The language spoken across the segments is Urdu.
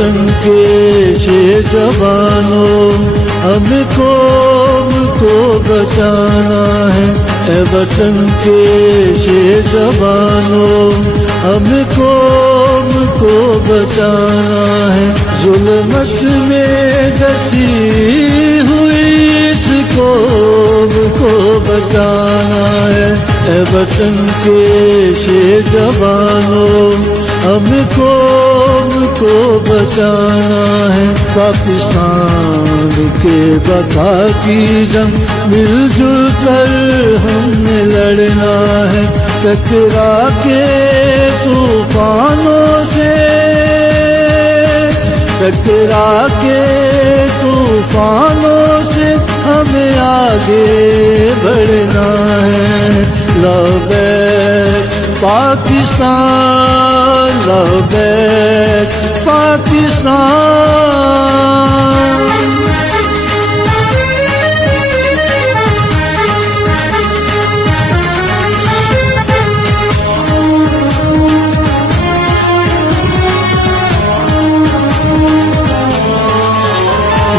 وطن کے شیر جوانوں ہمیں قوم کو بچانا ہے، اے وطن کے شیر جوانوں ہمیں قوم کو بچانا ہے، ظلمت میں ڈسی ہوئی اس قوم کو بچانا ہے، اے وطن کے شیر جوانوں ہمیں قوم کو بچانا ہے، پاکستان کے بقا کی جنگ مل جل کر ہم نے لڑنا ہے، ٹکرا کے طوفانوں سے، ٹکرا کے طوفانوں سے ہمیں آگے بڑھنا ہے، لبیک پاکستان، لبیک پاکستان۔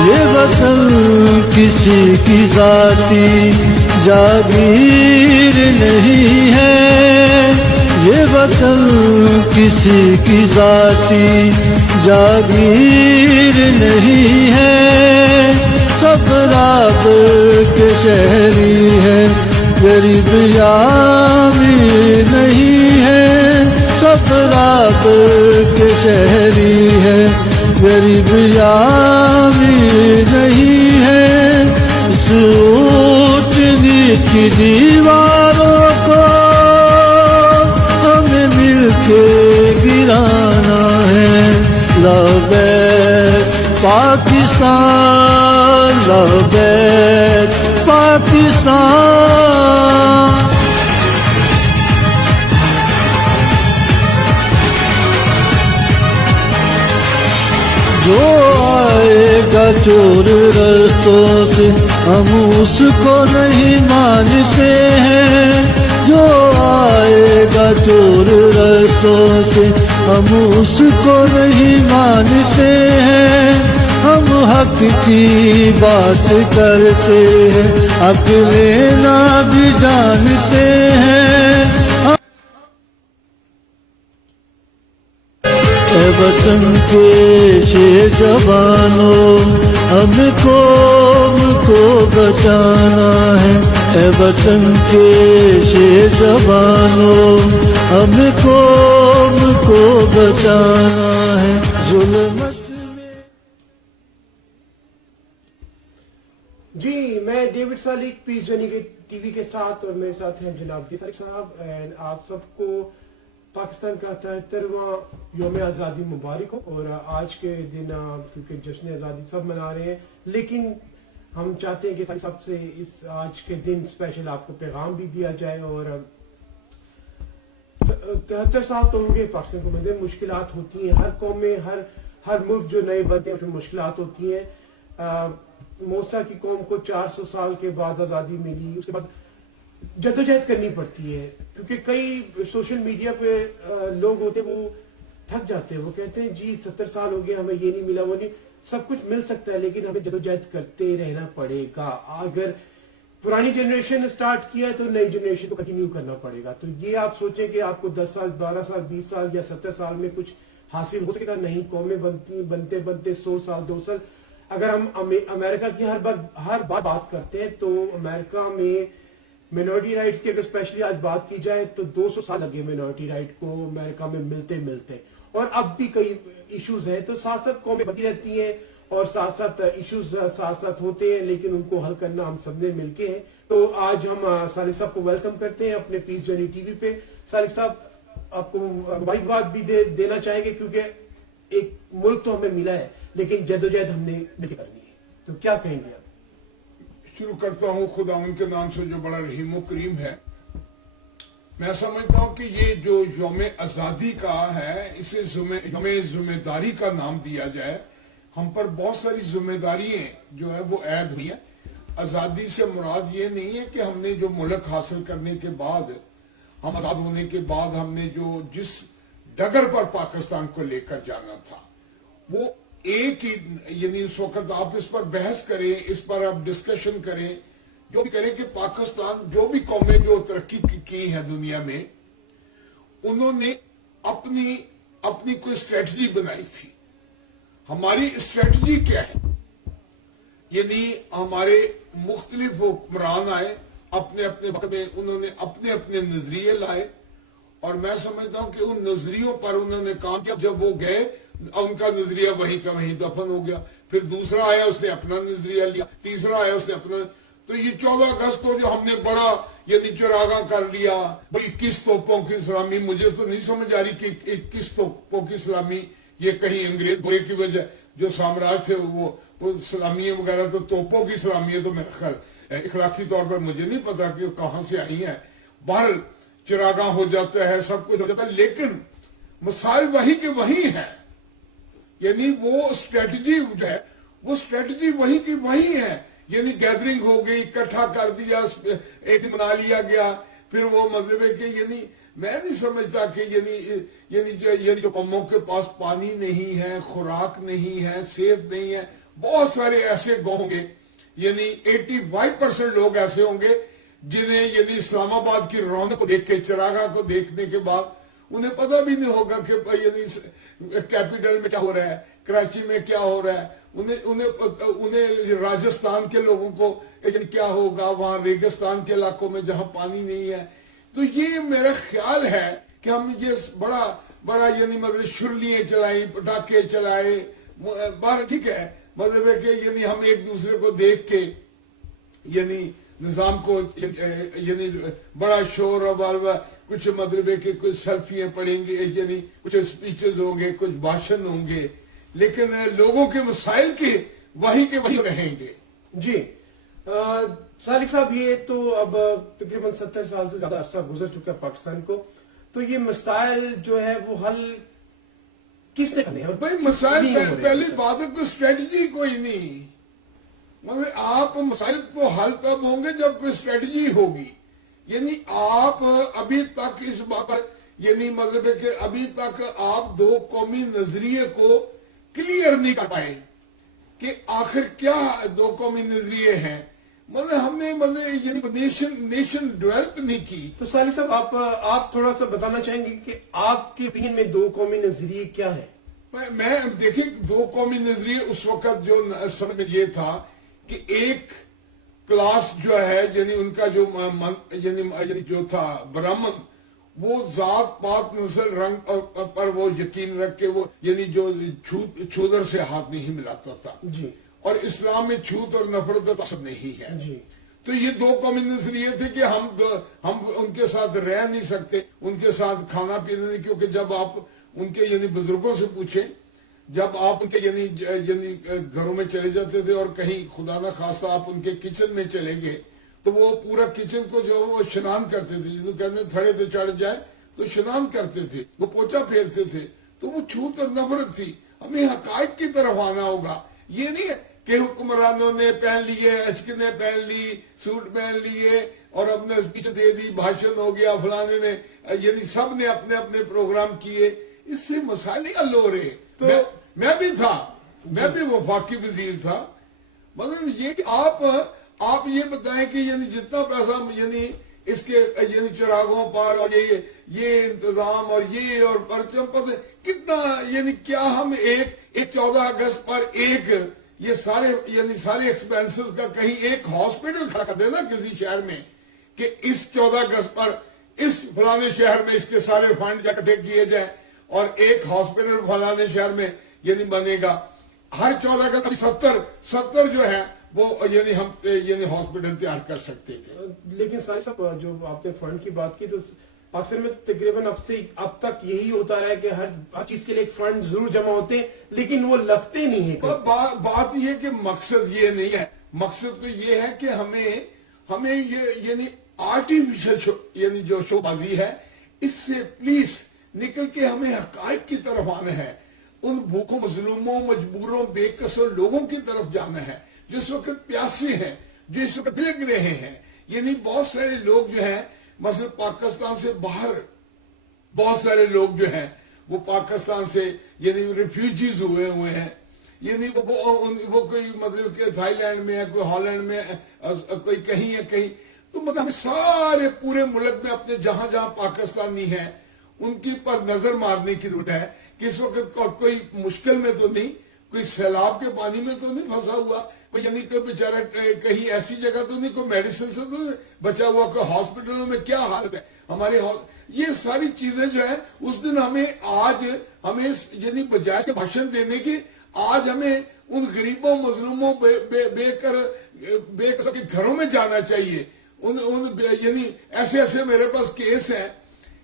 یہ وطن کسی کی ذاتی جاگیر نہیں ہے، یہ وطن کسی کی ذاتی جاگیر نہیں ہے، سب برابر کے شہری ہے، غریب یا امیر نہیں ہے، سب برابر کے شہری ہے، غریب یا امیر نہیں ہے، اس اونچ نیچ کی دیواروں کو ہمیں مل کے گرانا ہے، لبیک پاکستان، لبیک پاکستان۔ جو آئے گا چور رستوں سے ہم اس کو نہیں مانتے ہیں، جو آئے گا چور رستوں سے ہم اس کو نہیں مانتے ہیں، ہم حق کی بات کرتے ہیں، حق لینا بھی جانتے ہیں، اے وطن کے شیر جوانوں ہمیں قوم کو بچانا ہے، اے وطن کے شیر جوانوں ہمیں قوم کو بچانا ہے، ظلمت میں۔ جی میں ڈیوڈ سالک پیس جرنی کے ٹی وی کے ساتھ، اور میرے ساتھ ہیں جناب سالک صاحب، اینڈ آپ سب کو پاکستان کا 73واں یوم آزادی مبارک ہو۔ اور آج کے دن کیونکہ جشن آزادی سب منا رہے ہیں، لیکن ہم چاہتے ہیں کہ سب سے اس آج کے دن اسپیشل آپ کو پیغام بھی دیا جائے۔ اور 73 سال تو ہو گئے پاکستان کو بندے، مشکلات ہوتی ہیں ہر قوم میں، ہر ملک جو نئے بنتے ہیں اس میں مشکلات ہوتی ہیں۔ موسیٰ کی قوم کو 400 سال کے بعد آزادی ملی، اس کے بعد جدوجہد کرنی پڑتی ہے، کیونکہ کئی سوشل میڈیا پہ لوگ ہوتے ہیں وہ تھک جاتے ہیں، وہ کہتے ہیں جی 70 سال ہو گئے ہمیں یہ نہیں ملا وہ نہیں، سب کچھ مل سکتا ہے لیکن ہمیں جدوجہد کرتے رہنا پڑے گا۔ اگر پرانی جنریشن نے سٹارٹ کیا ہے تو نئی جنریشن کو کنٹینیو کرنا پڑے گا۔ تو یہ آپ سوچیں کہ آپ کو 10 سال 12 سال 20 سال یا 70 سال میں کچھ حاصل ہو سکے گا، نہیں، قومیں بنتے 100 سال 2 سال۔ اگر ہم امریکہ کی ہر بار بات کرتے ہیں تو امریکہ میں مینورٹی رائٹ کی اگر اسپیشلی آج بات کی جائے تو 200 سال لگے مینورٹی رائٹ کو امریکہ میں ملتے، اور اب بھی کئی ایشوز ہیں، تو ساتھ ساتھ قومیں بنتی رہتی ہیں اور ساتھ ساتھ ایشوز ساتھ ساتھ ہوتے ہیں، لیکن ان کو حل کرنا ہم سب نے مل کے ہیں۔ تو آج ہم سالک صاحب کو ویلکم کرتے ہیں اپنے پیس جرنی ٹی وی پہ۔ سالک صاحب آپ کو مبارکباد بھی دینا چاہیں گے، کیونکہ ایک ملک تو ہمیں ملا ہے لیکن جدوجہد ہم نے مل کے کرنی ہے، تو کیا کہیں گے آپ؟ شروع کرتا ہوں خداوند کے نام سے جو بڑا رحیم و کریم ہے۔ میں سمجھتا ہوں کہ یہ جو یوم آزادی کا ہے اسے یوم ذمہ داری کا نام دیا جائے۔ ہم پر بہت ساری ذمہ داریاں جو ہے وہ عائد ہوئی ہیں۔ آزادی سے مراد یہ نہیں ہے کہ ہم نے جو ملک حاصل کرنے کے بعد، ہم آزاد ہونے کے بعد ہم نے جو جس ڈگر پر پاکستان کو لے کر جانا تھا وہ ایک ہی یعنی اس وقت آپ اس پر بحث کریں, اس پر آپ ڈسکشن کریں, جو بھی کریں کہ پاکستان جو بھی قومیں جو ترقی کی ہیں دنیا میں, انہوں نے اپنی کوئی اسٹریٹجی بنائی تھی. ہماری اسٹریٹجی کیا ہے؟ یعنی ہمارے مختلف حکمران آئے, اپنے اپنے وقت میں انہوں نے اپنے اپنے نظریے لائے, اور میں سمجھتا ہوں کہ ان نظریوں پر انہوں نے کام کیا. جب وہ گئے ان کا نظریہ وہیں کا وہیں دفن ہو گیا. پھر دوسرا آیا, اس نے اپنا نظریہ لیا. تیسرا آیا, اس نے اپنا. تو یہ 14 اگست کو جو ہم نے بڑا یعنی چراغاں کر لیا, 21 توپوں کی سلامی, مجھے تو نہیں سمجھ آ رہی کہ 21 توپوں کی سلامی یہ کہیں انگریز برے کی وجہ جو سامراج تھے وہ سلامیاں وغیرہ, تو توپوں کی سلامیاں تو میرا خیال اخلاقی طور پر مجھے نہیں پتا کہ کہاں سے آئی ہیں. بہرحال چراغاں ہو جاتا ہے, سب کچھ ہو جاتا ہے, لیکن مسائل وہی کے وہی ہیں. یعنی وہ اسٹریٹجی جو ہے وہ اسٹریٹجی وہی کی وہی ہے. یعنی گیدرنگ ہو گئی, اکٹھا کر دیا, ایک بنا لیا گیا. پھر وہ مطلب ہے کہ یعنی میں نہیں سمجھتا کہ یعنی جو قوموں کے پاس پانی نہیں ہے, خوراک نہیں ہے, صحت نہیں ہے, بہت سارے ایسے ہوں گے, یعنی 85% لوگ ایسے ہوں گے جنہیں یعنی اسلام آباد کی رونق کو دیکھ کے, چراغاں کو دیکھنے کے بعد انہیں پتہ بھی نہیں ہوگا کہ یعنی کیپٹل میں کیا ہو رہا ہے, کراچی میں کیا ہو رہا ہے. انہیں راجستھان کے لوگوں کو یعنی کیا ہوگا وہاں ریگستان کے علاقوں میں جہاں پانی نہیں ہے. تو یہ میرا خیال ہے کہ ہم یہ بڑا یعنی مطلب شرلیاں چلائیں, پٹاخے چلائے, بار ٹھیک ہے, مطلب ہے کہ یعنی ہم ایک دوسرے کو دیکھ کے یعنی نظام کو یعنی بڑا شور اور کچھ مطلب ہے کہ کچھ سیلفیاں پڑیں گے, یعنی کچھ اسپیچز ہوں گے, کچھ بھاشن ہوں گے, لیکن لوگوں کے مسائل کے وہی رہیں گے. جی صالح صاحب, یہ تو اب تقریباً 70 سال سے زیادہ عرصہ گزر چکا ہے پاکستان کو, تو یہ مسائل جو ہے وہ حل کس نے کرنے ہیں؟ بھائی مسائل پہلی بات ہے کوئی اسٹریٹجی کوئی نہیں. مگر آپ مسائل تو حل تب ہوں گے جب کوئی اسٹریٹجی ہوگی. یعنی آپ ابھی تک اس بات پر یعنی مطلب ہے کہ ابھی تک آپ دو قومی نظریے کو کلیئر نہیں کر پائے کہ آخر کیا دو قومی نظریے ہیں. مطلب ہم نے مطلب یعنی نیشن ڈیولپ نہیں کی. تو صالح صاحب آپ تھوڑا سا بتانا چاہیں گے کہ آپ کی opinion میں دو قومی نظریے کیا ہے؟ میں دیکھیں دو قومی نظریے اس وقت جو سمجھ میں یہ تھا کہ ایک کلاس جو ہے یعنی ان کا جو یعنی جو تھا برہمن, وہ ذات پات نسل رنگ پر وہ یقین رکھ کے وہ یعنی جو چھودر سے ہاتھ نہیں ملاتا تھا. جی. اور اسلام میں چھوت اور نفرت کا تصور نہیں ہے. جی. تو یہ دو قومی نظریے تھے کہ ہم ان کے ساتھ رہ نہیں سکتے, ان کے ساتھ کھانا پینا نہیں, کیونکہ جب آپ ان کے یعنی بزرگوں سے پوچھیں, جب آپ ان کے یعنی گھروں میں چلے جاتے تھے اور کہیں خدا نہ خواستہ آپ ان کے کچن میں چلے گئے تو وہ پورا کچن کو جو وہ شنان کرتے تھے, جنہوں کہتے تھڑے تو چڑھ جائے تو شنان کرتے تھے, وہ پوچھا پھیرتے تھے. تو وہ چھوت اور نفرت تھی. ہمیں حقائق کی طرف آنا ہوگا. یہ نہیں ہے کہ حکمرانوں نے پہن لیے, اشکنے پہن لی, سوٹ پہن لیے اور اپنے اسپیچ دے دی, بھاشن ہو گیا, فلانے نے یعنی سب نے اپنے اپنے پروگرام کیے. اس سے مسائل نہیں حل ہو رہے. تو میں بھی تھا, میں بھی وفاقی وزیر تھا. مطلب یہ کہ آپ یہ بتائیں کہ یعنی جتنا پیسہ یعنی اس کے یعنی چراغوں پر اور یہ انتظام اور یہ اور پرچم پر کتنا یعنی کیا ہم ایک 14 اگست پر ایک یہ سارے یعنی سارے ایکسپینسز کا کہیں ایک ہاسپٹل کھڑا کر دینا کسی شہر میں کہ اس 14 اگست پر اس فلانے شہر میں اس کے سارے فنڈ اکٹھے کیے جائیں اور ایک ہاسپٹل فلانے شہر میں یعنی بنے گا. ہر 14 اگست 70 جو ہے وہ یعنی ہم یعنی ہاسپٹل تیار کر سکتے تھے. لیکن صالح صاحب جو آپ نے فنڈ کی بات کی تو اکثر میں تقریباً اب تک یہی ہوتا رہا ہے کہ ہر چیز کے لیے ایک فنڈ ضرور جمع ہوتے ہیں لیکن وہ لگتے نہیں ہیں. بات یہ کہ مقصد یہ نہیں ہے. مقصد تو یہ ہے کہ ہمیں یہ یعنی آرٹیفیشل یعنی جو شو بازی ہے اس سے پلیز نکل کے ہمیں حقائق کی طرف آنا ہے. ان بھوکوں مظلوموں مجبوروں بے قصر لوگوں کی طرف جانا ہے جو اس وقت پیاسے ہیں, جو اس وقت بلگ رہے ہیں. یعنی بہت سارے لوگ جو ہیں مثلا پاکستان سے باہر بہت سارے لوگ جو ہیں وہ پاکستان سے یعنی ریفیوجیز ہوئے ہیں، یعنی وہ کوئی مطلب کہ تھائی لینڈ میں ہے، کوئی ہالینڈ میں ہے، کوئی کہیں ہے کہیں، تو مطلب سارے پورے ملک میں اپنے جہاں جہاں پاکستانی ہیں ان کی پر نظر مارنے کی ضرورت ہے کہ اس وقت کوئی مشکل میں تو نہیں، کوئی سیلاب کے پانی میں تو نہیں پھنسا ہوا، یعنی کوئی بیچارہ کہیں ایسی جگہ تو نہیں، کوئی میڈیسن سے تو نہیں بچا ہوا، کوئی ہاسپٹلوں میں کیا حالت ہے ہمارے، یہ ساری چیزیں جو ہے اس دن ہمیں یعنی بجائے کے بھاشن دینے کی، آج ہمیں ان غریبوں مظلوموں بے قصب کے گھروں میں جانا چاہیے. یعنی ایسے میرے پاس کیس ہیں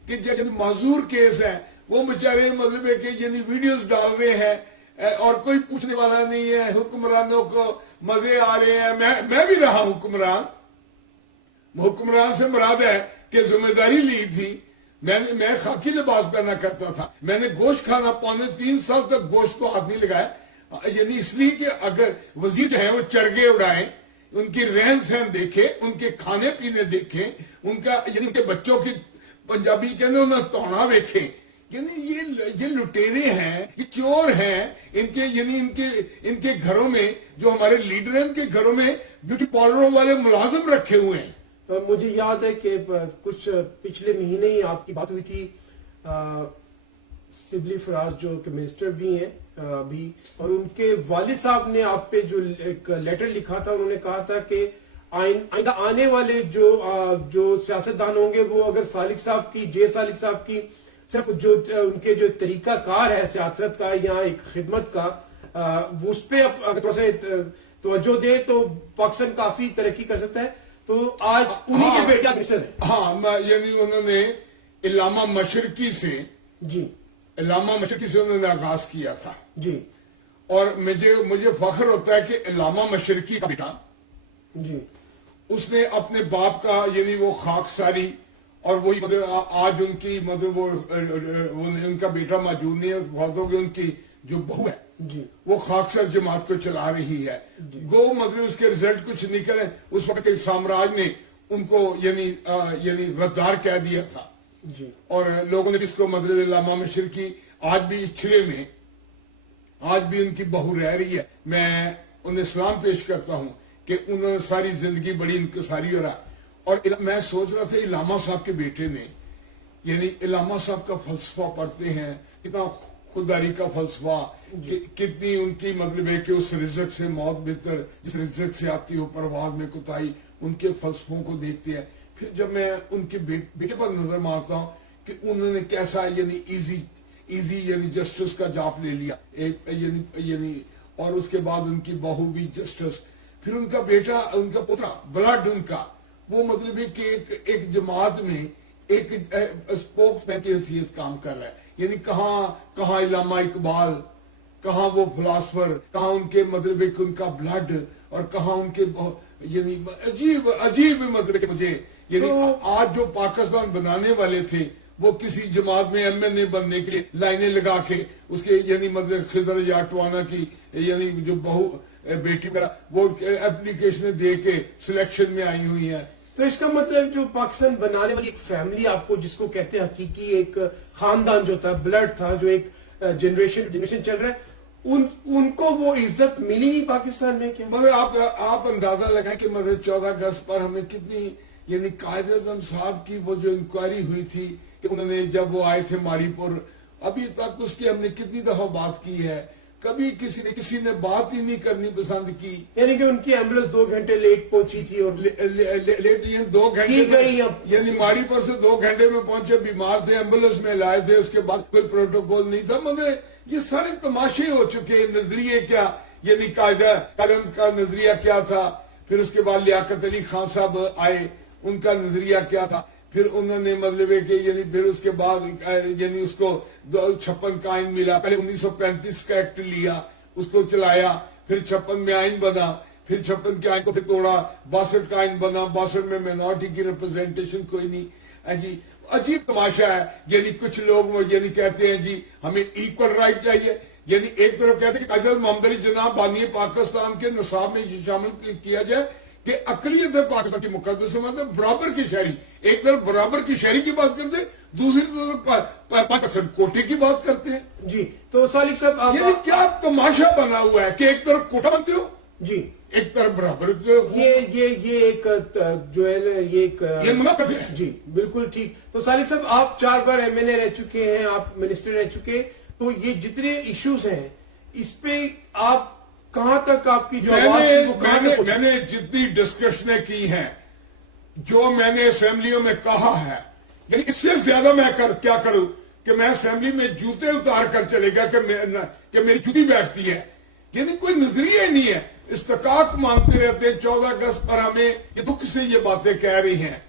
کہ یعنی معذور کیس ہیں، وہ بیچارے مطلب ہے کہ یعنی ویڈیوز ڈال رہے ہیں اور کوئی پوچھنے والا نہیں ہے، حکمرانوں کو مزے آ رہے ہیں. میں بھی رہا حکمران سے مراد ہے کہ ذمہ داری لی تھی، میں خاکی لباس پہنا کرتا تھا، میں نے گوشت کھانا 3.25 سال تک گوشت کو ہاتھ نہیں لگایا، یعنی اس لیے کہ اگر وزیر جو ہے وہ چرگے اڑائیں، ان کی رہن سہن دیکھیں، ان کے کھانے پینے دیکھیں، یعنی ان کے بچوں کی پنجابی کہنے انہیں تونا دیکھیں، یعنی یہ لٹیرے ہیں، یہ چور ہیں، ان کے گھروں میں جو ہمارے لیڈر ہیں ان کے گھروں میں بیوٹی پارلروں والے ملازم رکھے ہوئے ہیں. مجھے یاد ہے کہ کچھ پچھلے مہینے ہی آپ کی بات ہوئی تھی سبلی فراز جو کہ منسٹر بھی ہیں ابھی، اور ان کے والد صاحب نے آپ پہ جو ایک لیٹر لکھا تھا، انہوں نے کہا تھا کہ آئندہ آنے والے جو سیاستدان ہوں گے وہ اگر سالک صاحب کی صرف جو ان کے جو طریقہ کار ہے سیاست کا یا ایک خدمت کا، اس پہ اگر تھوڑا سا توجہ دے تو پاکستان کافی ترقی کر سکتا ہے. تو آج انہی کے بیٹا منسٹر ہیں. ہاں، یعنی انہوں نے علامہ مشرقی سے انہوں نے آغاز کیا تھا جی، اور مجھے فخر ہوتا ہے کہ علامہ مشرقی کا بیٹا جی اس نے اپنے باپ کا یعنی وہ خاک ساری، اور وہی آج ان کی مطلب ان کا بیٹا موجود نہیں ہے، بہت ہو گئے، ان کی جو بہو ہے جی وہ خاکسار جماعت کو چلا رہی ہے. گو مطلب اس کے رزلٹ کچھ نکلے، اس وقت سامراج نے ان کو یعنی غدار کہہ دیا تھا جی، اور لوگوں نے اس کو مطلب علامہ مشرقی آج بھی چھلے میں آج بھی ان کی بہو رہ رہی ہے. میں انہیں سلام پیش کرتا ہوں کہ انہوں نے ساری زندگی بڑی انکساری ہو رہا. اور میں سوچ رہا تھا علامہ صاحب کے بیٹے نے یعنی علامہ صاحب کا فلسفہ پڑھتے ہیں، کتنا خودداری کا فلسفہ، کتنی ان کی مطلب ہے کہ اس رزق سے موت بہتر، جس رزق سے آتی ہو پرواز میں کوتاہی، ان کے فلسفوں کو دیکھتے ہیں. پھر جب میں ان کے بیٹے پر نظر مارتا ہوں کہ انہوں نے کیسا یعنی ایزی یعنی جسٹس کا جاب لے لیا یعنی اور اس کے بعد ان کی بہو بھی جسٹس، پھر ان کا بیٹا، ان کا پوترا بلڈ ان کا وہ مطلب ہے کہ ایک جماعت میں ایک اسپوکس مین کی حیثیت کام کر رہا ہے. یعنی کہاں علامہ اقبال، کہاں وہ فلاسفر، کہاں ان کے مطلب ہے کہ ان کا بلڈ، اور کہاں ان کے یعنی عجیب مطلب کہ مجھے یعنی آج جو پاکستان بنانے والے تھے وہ کسی جماعت میں ایم این اے بننے کے لیے لائنیں لگا کے اس کے یعنی مطلب خضر یاٹوانا کی یعنی جو بہو بیٹی کا وہ اپلیکیشنیں دے کے سلیکشن میں آئی ہوئی ہیں. تو اس کا مطلب جو پاکستان بنانے والی ایک فیملی آپ کو جس کو کہتے ہیں حقیقی ایک خاندان جو تھا، بلڈ تھا، جو ایک جنریشن چل رہا ہے، ان کو وہ عزت ملی نہیں پاکستان میں کیا؟ مگر آپ اندازہ لگائیں کہ مطلب 14 اگست پر ہمیں کتنی یعنی قائد اعظم صاحب کی وہ جو انکوائری ہوئی تھی کہ انہوں نے جب وہ آئے تھے ماڑی پور، ابھی تک اس کی ہم نے کتنی دفعہ بات کی ہے، کبھی کسی نے بات ہی نہیں کرنی پسند کی. یعنی کہ ان کی ایمبولینس 2 گھنٹے لیٹ پہنچی تھی اور لیٹ 2 گھنٹے یعنی ماڑی پر سے 2 گھنٹے میں پہنچے، بیمار تھے، ایمبولینس میں لائے تھے، اس کے بعد کوئی پروٹوکول نہیں تھا. مطلب یہ سارے تماشے ہو چکے. نظریے کیا یعنی قائدم کا نظریہ کیا تھا، پھر اس کے بعد لیاقت علی خان صاحب آئے، ان کا نظریہ کیا تھا، پھر انہوں نے مطلب ہے کہ یعنی پھر اس کے بعد یعنی اس کو 56 کا آئین ملا، پہلے 1935 کا ایکٹ لیا، اس کو چلایا، پھر 56 میں آئین بنا، پھر 56 کے آئین کو پھر توڑا، 62 کا آئین بنا، 62 میں مائنورٹی کی ریپرزنٹیشن کوئی نہیں. جی عجیب تماشا ہے. یعنی کچھ لوگ یعنی کہتے ہیں جی ہمیں ایکول رائٹ چاہیے، یعنی ایک طرف کہتے ہیں کہ قائد اعظم محمد علی جناح بانی پاکستان کے نصاب میں شامل کیا جائے کہ اقلیت ہے پاکستان کی مقدس مطلب برابر کی شہری. ایک طرف برابر کی شہری کی بات کرتے ہیں, دوسری طرف پاکستان کوٹے کی بات کرتے ہیں. جی تو سالک صاحب یعنی کیا تماشا بنا ہوا ہے کہ ایک طرف کوٹا بنتے ہو, جی ایک طرف برابر. یہ ایک جو ہے نا یہ منافقت ہے. جی بالکل ٹھیک. تو سالک صاحب آپ 4 بار MNA رہ چکے ہیں, آپ منسٹر رہ چکے, تو یہ جتنے ایشوز ہیں اس پہ آپ کہاں تک آپ کی جو آواز ہے وہ کہاں تک میں نے جتنی ڈسکشنیں کی ہیں, جو میں نے اسمبلیوں میں کہا ہے, یعنی اس سے زیادہ میں کیا کروں کہ میں اسمبلی میں جوتے اتار کر چلے گا کہ میری جوتی بیٹھتی ہے. یعنی کوئی نظریہ ہی نہیں ہے. استحقاق مانگتے رہتے ہیں. 14 اگست پر ہمیں یہ دکھ سے یہ باتیں کہہ رہی ہیں.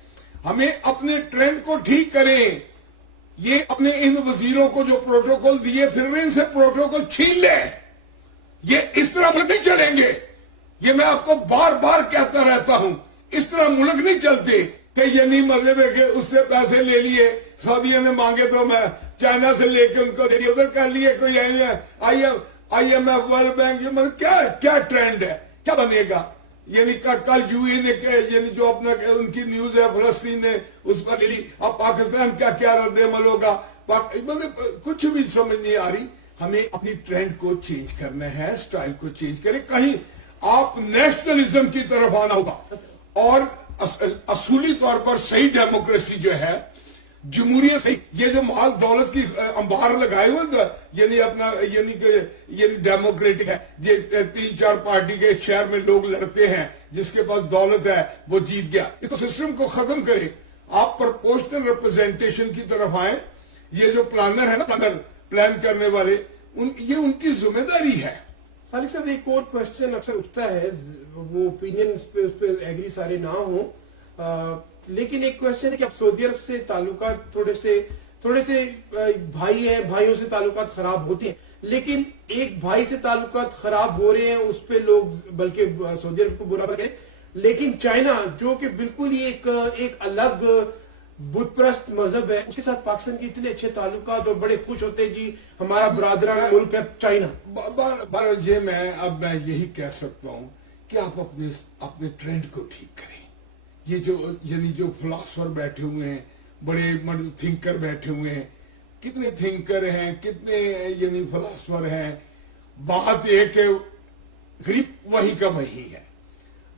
ہمیں اپنے ٹرینڈ کو ٹھیک کریں. یہ اپنے ان وزیروں کو جو پروٹوکول دیے پھر ان سے پروٹوکول چھین لیں. یہ اس طرح ملک نہیں چلیں گے. یہ میں آپ کو بار بار کہتا رہتا ہوں, اس طرح ملک نہیں چلتے کہ یہ نہیں مطلب ہے کہ اس سے پیسے لے لیے, سعودیہ نے مانگے تو میں چائنا سے لے کے ان کو دے دیے, ادھر کر لیے کوئی IMF ورلڈ بینک. مطلب کیا ٹرینڈ ہے, کیا بنے گا. یعنی کل UAE نے یعنی جو اپنا ان کی نیوز ہے فلسطین نے اس پر لی, اب پاکستان کیا رد عمل ہوگا. مطلب کچھ بھی سمجھ نہیں آ رہی. ہمیں اپنی ٹرینڈ کو چینج کرنا ہے, سٹائل کو چینج کریں. کہیں آپ نیشنلزم کی طرف آنا ہوگا, اور اصولی طور پر صحیح ڈیموکریسی جو ہے, جمہوریت صحیح, یہ جو مال دولت کی انبار لگائے ہوئے یعنی اپنا یعنی ڈیموکریٹک ہے. یہ 3-4 پارٹی کے شہر میں لوگ لڑتے ہیں, جس کے پاس دولت ہے وہ جیت گیا. اس کو سسٹم کو ختم کریں. آپ پرپورشنل ریپرزنٹیشن کی طرف آئیں. یہ جو پلانر ہے نا, پلان کرنے والے, یہ ان کی ذمہ داری ہے. سالک صاحب ایک اور کوشچن اکثر اٹھتا ہے, وہ اوپینین اس پہ ایگری سارے نہ ہوں, لیکن ایک کوشچن ہے کہ اب سعودی عرب سے تعلقات تھوڑے سے بھائی ہیں, بھائیوں سے تعلقات خراب ہوتے ہیں, لیکن ایک بھائی سے تعلقات خراب ہو رہے ہیں اس پہ لوگ بلکہ سعودی عرب کو برا بولتے ہیں. لیکن چائنا جو کہ بالکل ہی ایک الگ بت پرست مذہب ہے, اس کے ساتھ پاکستان کے اتنے اچھے تعلقات اور بڑے خوش ہوتے ہیں جی ہمارا برادران ملک ہے چائنا. یہ میں یہی کہہ سکتا ہوں کہ آپ اپنے ٹرینڈ کو ٹھیک کریں. یہ یعنی جو فلاسفر بیٹھے ہوئے ہیں, بڑے تھنکر بیٹھے ہوئے ہیں, کتنے تھنکر ہیں, کتنے یعنی فلاسفر ہیں, بات یہ کہ غریب وہی کا وہی ہے.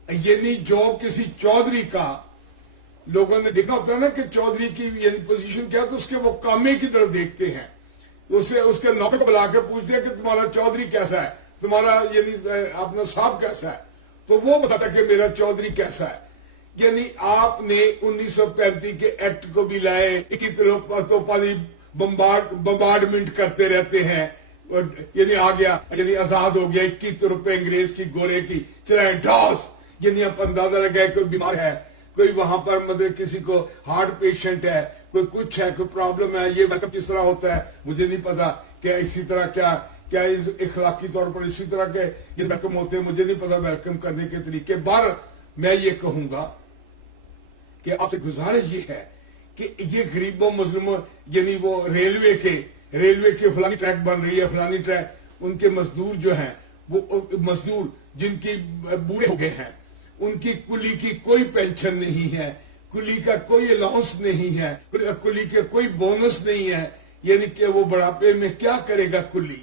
یعنی جو کسی چودھری کا لوگوں نے دیکھا ہوتا ہے نا کہ چودھری کی یعنی پوزیشن کیا, تو اس کے وہ کامے کی طرف دیکھتے ہیں. اس کے نوکر کو بلا کے پوچھتے ہیں کہ تمہارا چودھری کیسا ہے, تمہارا یعنی اپنا صاحب کیسا ہے, تو وہ بتاتا کہ میرا چودھری کیسا ہے. یعنی آپ نے 1935 کے ایکٹ کو بھی لائے, بمبارڈمنٹ کرتے رہتے ہیں, یعنی آ گیا یعنی آزاد ہو گیا, 21 روپے انگریز کی گورے کی چلائیں ڈاس. یعنی آپ اندازہ لگائے کوئی بیمار ہے, کوئی وہاں پر مطلب کسی کو ہارٹ پیشنٹ ہے, کوئی کچھ ہے, کوئی پرابلم ہے, یہ ویلکم کس طرح ہوتا ہے مجھے نہیں پتا, کہ اسی طرح کیا اخلاقی طور پر اسی طرح کے یہ ویلکم ہوتے ہیں, مجھے نہیں پتا ویلکم کرنے کے طریقے. بار میں یہ کہوں گا کہ آپ سے گزارش یہ ہے کہ یہ غریبوں مظلوموں یعنی وہ ریلوے کے فلانی ٹریک بن رہی ہے, فلانی ٹریک, ان کے مزدور جو ہیں, وہ مزدور جن کی بوڑھے ہو گئے ہیں, ان کی کلی کی کوئی پینشن نہیں ہے, کلی کا کوئی الاؤنس نہیں ہے, کلی کے کوئی بونس نہیں ہے. یعنی کہ وہ بڑھاپے میں کیا کرے گا کلی.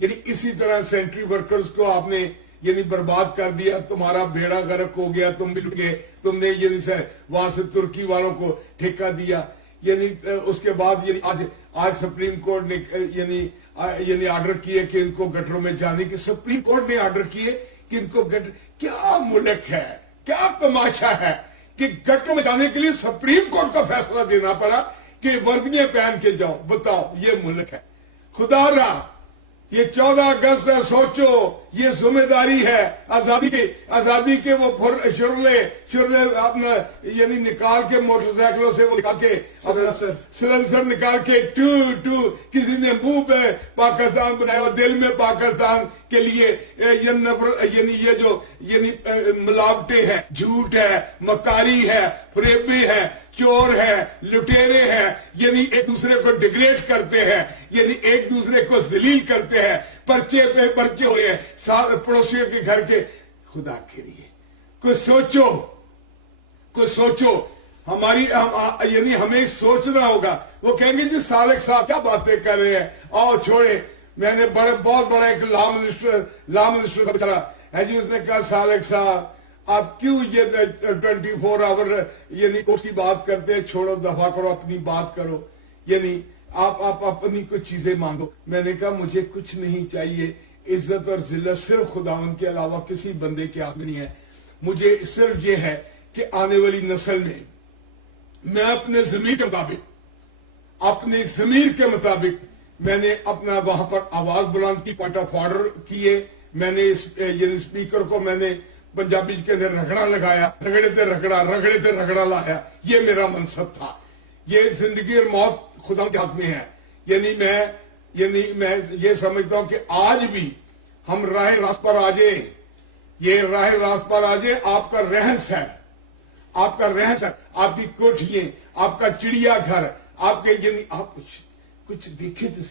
یعنی اسی طرح سینٹری ورکرز کو آپ نے یعنی برباد کر دیا, تمہارا بیڑا غرق ہو گیا, تم بھی لٹ گئے, تم نے یعنی وہاں سے ترکی والوں کو ٹھیکہ دیا. یعنی اس کے بعد یعنی آج سپریم کورٹ نے یعنی آرڈر کیے کہ ان کو گٹروں میں جانے کی, سپریم کورٹ نے آرڈر کیے کہ ان کو گٹر. کیا ملک ہے, کیا تماشا ہے کہ گٹروں میں جانے کے لیے سپریم کورٹ کا فیصلہ دینا پڑا کہ وردیاں پہن کے جاؤ. بتاؤ یہ ملک ہے. خدا را یہ 14 اگست ہے, سوچو یہ ذمہ داری ہے آزادی کے وہ شرلے اپنا یعنی نکال کے موٹر سائیکلوں سے وہ نکال کے سلنسر نکال کے ٹو کسی نے منہ پہ پاکستان بنایا, دل میں پاکستان کے لیے یعنی یہ جو یعنی ملاوٹیں ہیں, جھوٹ ہے, مکاری ہے, فریبی ہے, چور ہے, لٹیرے ہیں, یعنی ایک دوسرے کو ڈیگریڈ کرتے ہیں, یعنی ایک دوسرے کو ذلیل کرتے ہیں, پرچے پہ پرچے ہوئے ہیں پڑوسیوں کے گھر کے. خدا کے لیے کوئی سوچو یعنی ہمیں سوچنا ہوگا. وہ کہیں گے جی سالک صاحب کیا باتیں کر رہے ہیں, آؤ چھوڑے. میں نے بہت بڑا ایک لا منسٹر بچارا ہے جی, اس نے کہا سالک صاحب آپ کیوں یہ 24 آور یعنی اس کی بات کرتے ہیں, چھوڑو دفاع کرو, اپنی بات کرو, یعنی آپ اپنی کچھ چیزیں مانگو. میں نے کہا مجھے کچھ نہیں چاہیے, عزت اور ذلت صرف خداوند کے علاوہ کسی بندے کے ہاتھ میں نہیں ہے. مجھے صرف یہ ہے کہ آنے والی نسل میں اپنے ضمیر کے مطابق میں نے اپنا وہاں پر آواز بلند کی, پوائنٹ آف آرڈر کیے. میں نے یعنی اسپیکر کو میں نے پنجابی کے اندر رگڑا لگایا, رگڑے تے رگڑا لایا. یہ میرا منصب تھا. یہ زندگی اور موت خدا کے ہاتھ میں ہے. یعنی میں یہ سمجھتا ہوں کہ آج بھی ہم راہ راست پر آ جائیں, یہ راہ راست پر آ جائیں. آپ کا رہن سہن, آپ کی کوٹھیاں, آپ کا چڑیا گھر, آپ کے یعنی آپ کچھ دیکھیں تو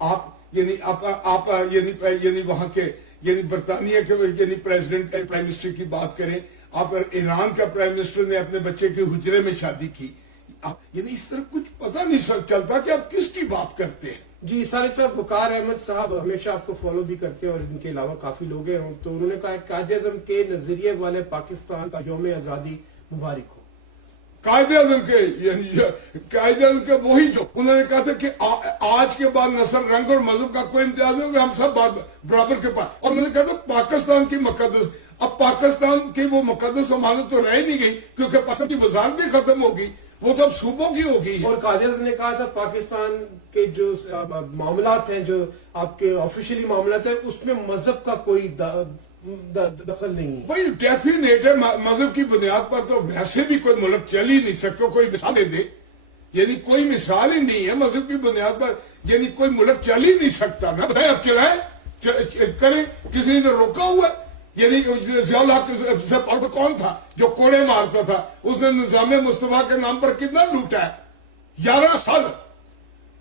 آپ یعنی وہاں کے یعنی برطانیہ کے یعنی پریزیڈنٹ پرائم منسٹر کی بات کریں, آپ ایران کا پرائم منسٹر نے اپنے بچے کے حجرے میں شادی کی. یعنی اس طرح کچھ پتہ نہیں چلتا کہ آپ کس کی بات کرتے ہیں. جی سالک صاحب, وقار احمد صاحب ہمیشہ آپ کو فالو بھی کرتے ہیں اور ان کے علاوہ کافی لوگ ہیں, تو انہوں نے کہا قائد اعظم کے نظریے والے پاکستان کا یوم آزادی مبارک ہو. قائد اعظم کے وہی جو انہوں نے کہا تھا کہ آج کے بعد نسل, رنگ اور مذہب کا کوئی امتیاز نہیں ہوگا, ہم سب برابر کے پاس. اور انہوں نے کہا تھا پاکستان کی مقدس, اب پاکستان کی وہ مقدس امانت تو رہ نہیں گئی کیونکہ پاکستان کی وزارتیں ختم ہو گئی, وہ تو اب صوبوں کی ہو گئی. اور قائد اعظم نے کہا تھا پاکستان کے جو معاملات ہیں, جو آپ کے آفیشلی معاملات ہیں, اس میں مذہب کا کوئی دخل نہیں ہے. بھائی ڈیفینیٹ ہے, مذہب کی بنیاد پر تو ویسے بھی کوئی ملک چل ہی نہیں سکتا. کوئی مثال دے دے, یعنی کوئی مثال ہی نہیں ہے مذہب کی بنیاد پر, یعنی کوئی ملک چل ہی نہیں سکتا. نہ بتائیں اب چلائیں کریں, کسی نے روکا ہوا ہے. یعنی ضیاء الحق سے کون تھا جو کوڑے مارتا تھا, اس نے نظام مصطفیٰ کے نام پر کتنا لوٹا ہے, 11 سال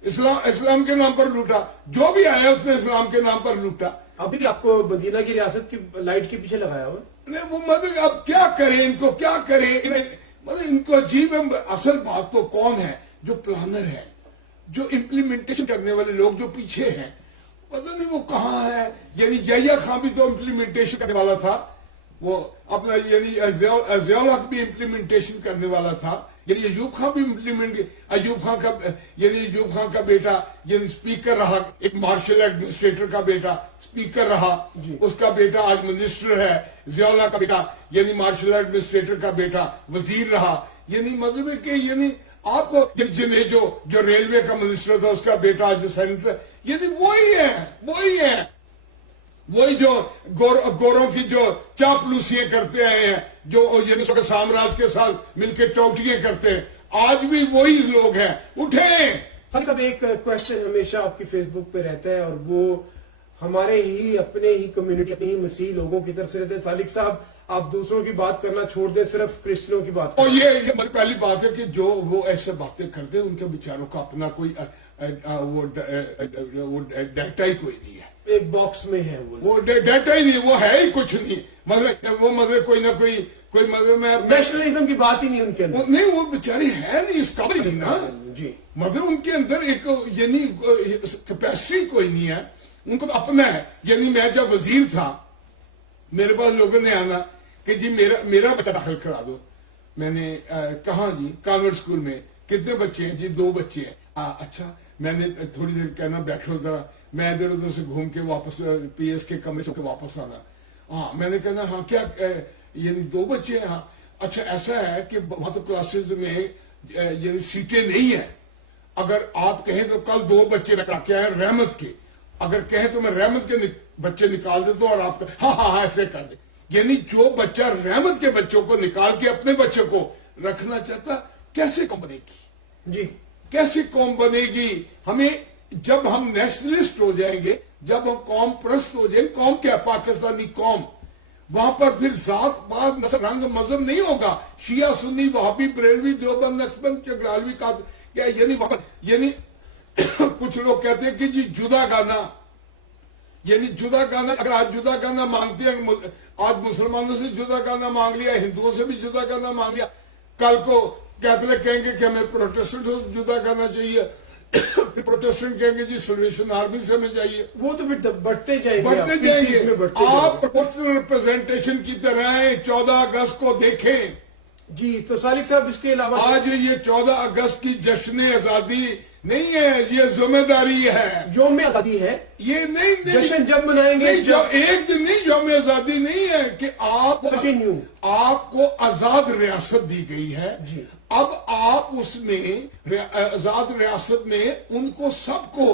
اسلام کے نام پر لوٹا. جو بھی آیا اس نے اسلام کے نام پر لوٹا. ابھی آپ کو مدینہ کی ریاست کی لائٹ کے پیچھے لگایا ہوا نہیں, وہ مطلب اب کیا کریں, ان کو کیا کریں, مطلب ان کو عجیب ہے. اصل بات تو کون ہے جو پلانر ہے, جو امپلیمنٹیشن کرنے والے لوگ جو پیچھے ہیں, پتہ نہیں وہ کہاں ہے. یعنی یحییٰ خان بھی تو امپلیمنٹیشن کرنے والا تھا, وہ اپنا یعنی ضیاء الحق بھی امپلیمنٹیشن کرنے والا تھا. یعنی ایوب خان بھی ایوب خان کا بیٹا یعنی اسپیکر رہا, ایک مارشل ایڈمنسٹریٹر کا بیٹا اسپیکر رہا, اس کا بیٹا آج منسٹر ہے. ضیاء الحق کا بیٹا یعنی مارشل ایڈمنسٹریٹر کا بیٹا وزیر رہا. یعنی مطلب ہے کہ یعنی آپ کو جنہیں جو ریلوے کا منسٹر تھا اس کا بیٹا آج سینیٹر, یعنی وہی ہے وہی جو گوروں کی جو چاپلوسیاں کرتے آئے ہیں, جو یعنی سامراج کے ساتھ مل کے ٹوٹیاں کرتے ہیں, آج بھی وہی لوگ ہیں. اٹھیں. صاحب ایک کوشچن ہمیشہ آپ کی فیس بک پہ رہتا ہے, اور وہ ہمارے ہی اپنے ہی کمیونٹی, اپنے ہی مسیحی لوگوں کی طرف سے رہتے ہیں, سالک صاحب آپ دوسروں کی بات کرنا چھوڑ دیں, صرف کرسچنوں کی بات کریں. یہ پہلی بات ہے کہ جو وہ ایسے باتیں کرتے ہیں ان کے بیچاروں کا اپنا کوئی وہ ڈیٹا ہی کوئی نہیں ہے. ایک باکس میں ہے وہ ڈیٹا ہی نہیں, وہ ہے ہی کچھ نہیں. مطلب کوئی نہ کوئی مطلب میں نیشنلزم کی بات ہی نہیں ان کے اندر. نہیں, وہ بیچاری ہے نہیں, اس قابل نہیں نا. جی مطلب ان کے اندر ایک یعنی کیپیسٹی کوئی نہیں ہے, ان کو تو اپنا ہے. یعنی میں جب وزیر تھا میرے پاس لوگوں نے آنا کہ جی میرا بچہ داخل کرا دو. میں نے کہاں جی, کانوینٹ اسکول میں. کتنے بچے ہیں جی؟ 2 بچے ہیں. اچھا, میں نے تھوڑی دیر کہنا بیٹھو ذرا, میں ادھر ادھر سے گھوم کے واپس پی ایس کے کمرے سے واپس آنا. ہاں, میں نے کہنا ہاں کیا یعنی 2 بچے ہیں. ہاں اچھا, ایسا ہے کہ وہاں تو کلاسز میں یعنی سیٹیں نہیں ہیں. اگر آپ کہیں تو کل 2 بچے رکھا کے آئے رحمت کے, اگر کہیں تو میں رحمت کے بچے نکال دیتا ہوں اور آپ ہاں ایسے کر دیں. یعنی جو بچہ رحمت کے بچوں کو نکال کے اپنے بچوں کو رکھنا چاہتا, کیسے قوم بنے گی؟ جی کیسے قوم بنے گی؟ ہمیں جب ہم نیشنلسٹ ہو جائیں گے, جب ہم قوم پرست ہو جائیں گے, قوم کیا پاکستانی قوم, وہاں پر پھر ذات پات نسل رنگ مذہب نہیں ہوگا. شیعہ سنی وہابی بریلوی دیوبند نقشبند چگڑالوی کا یعنی وہاں یعنی کچھ لوگ کہتے ہیں کہ جی جدا گانا, یعنی جدا کرنا، اگر آج جدا کرنا مانگتے ہیں، آج مسلمانوں سے جدا کرنا مانگ لیا، ہندوؤں سے بھی جدا کرنا مانگ لیا، کل کو کیتھولک کہیں گے کہ ہمیں پروٹیسٹنٹ سے جدا کرنا چاہیے، پروٹیسٹنٹ کہیں گے جی سلویشن آرمی سے ہمیں چاہیے، وہ تو پھر بڑھتے جائیں گے، بڑھتے جائیں PCs میں گے۔ بڑھتے جائیں آپ گے۔ پروپورشنل ریپرزینٹیشن کی طرح ہیں، 14 اگست کو دیکھیں، جی تو سالک صاحب اس کے علاوہ آج یہ 14 اگست کی جشن آزادی نہیں ہے، یہ ذمہ داری ہے، یوم آزادی ہے، یہ نہیں جشن جب منائیں گے نہیں، جو ایک دن نہیں، یوم آزادی نہیں ہے کہ Continue۔ آپ کو آزاد ریاست دی گئی ہے، جی۔ اب آپ اس میں آزاد ریاست میں ان کو سب کو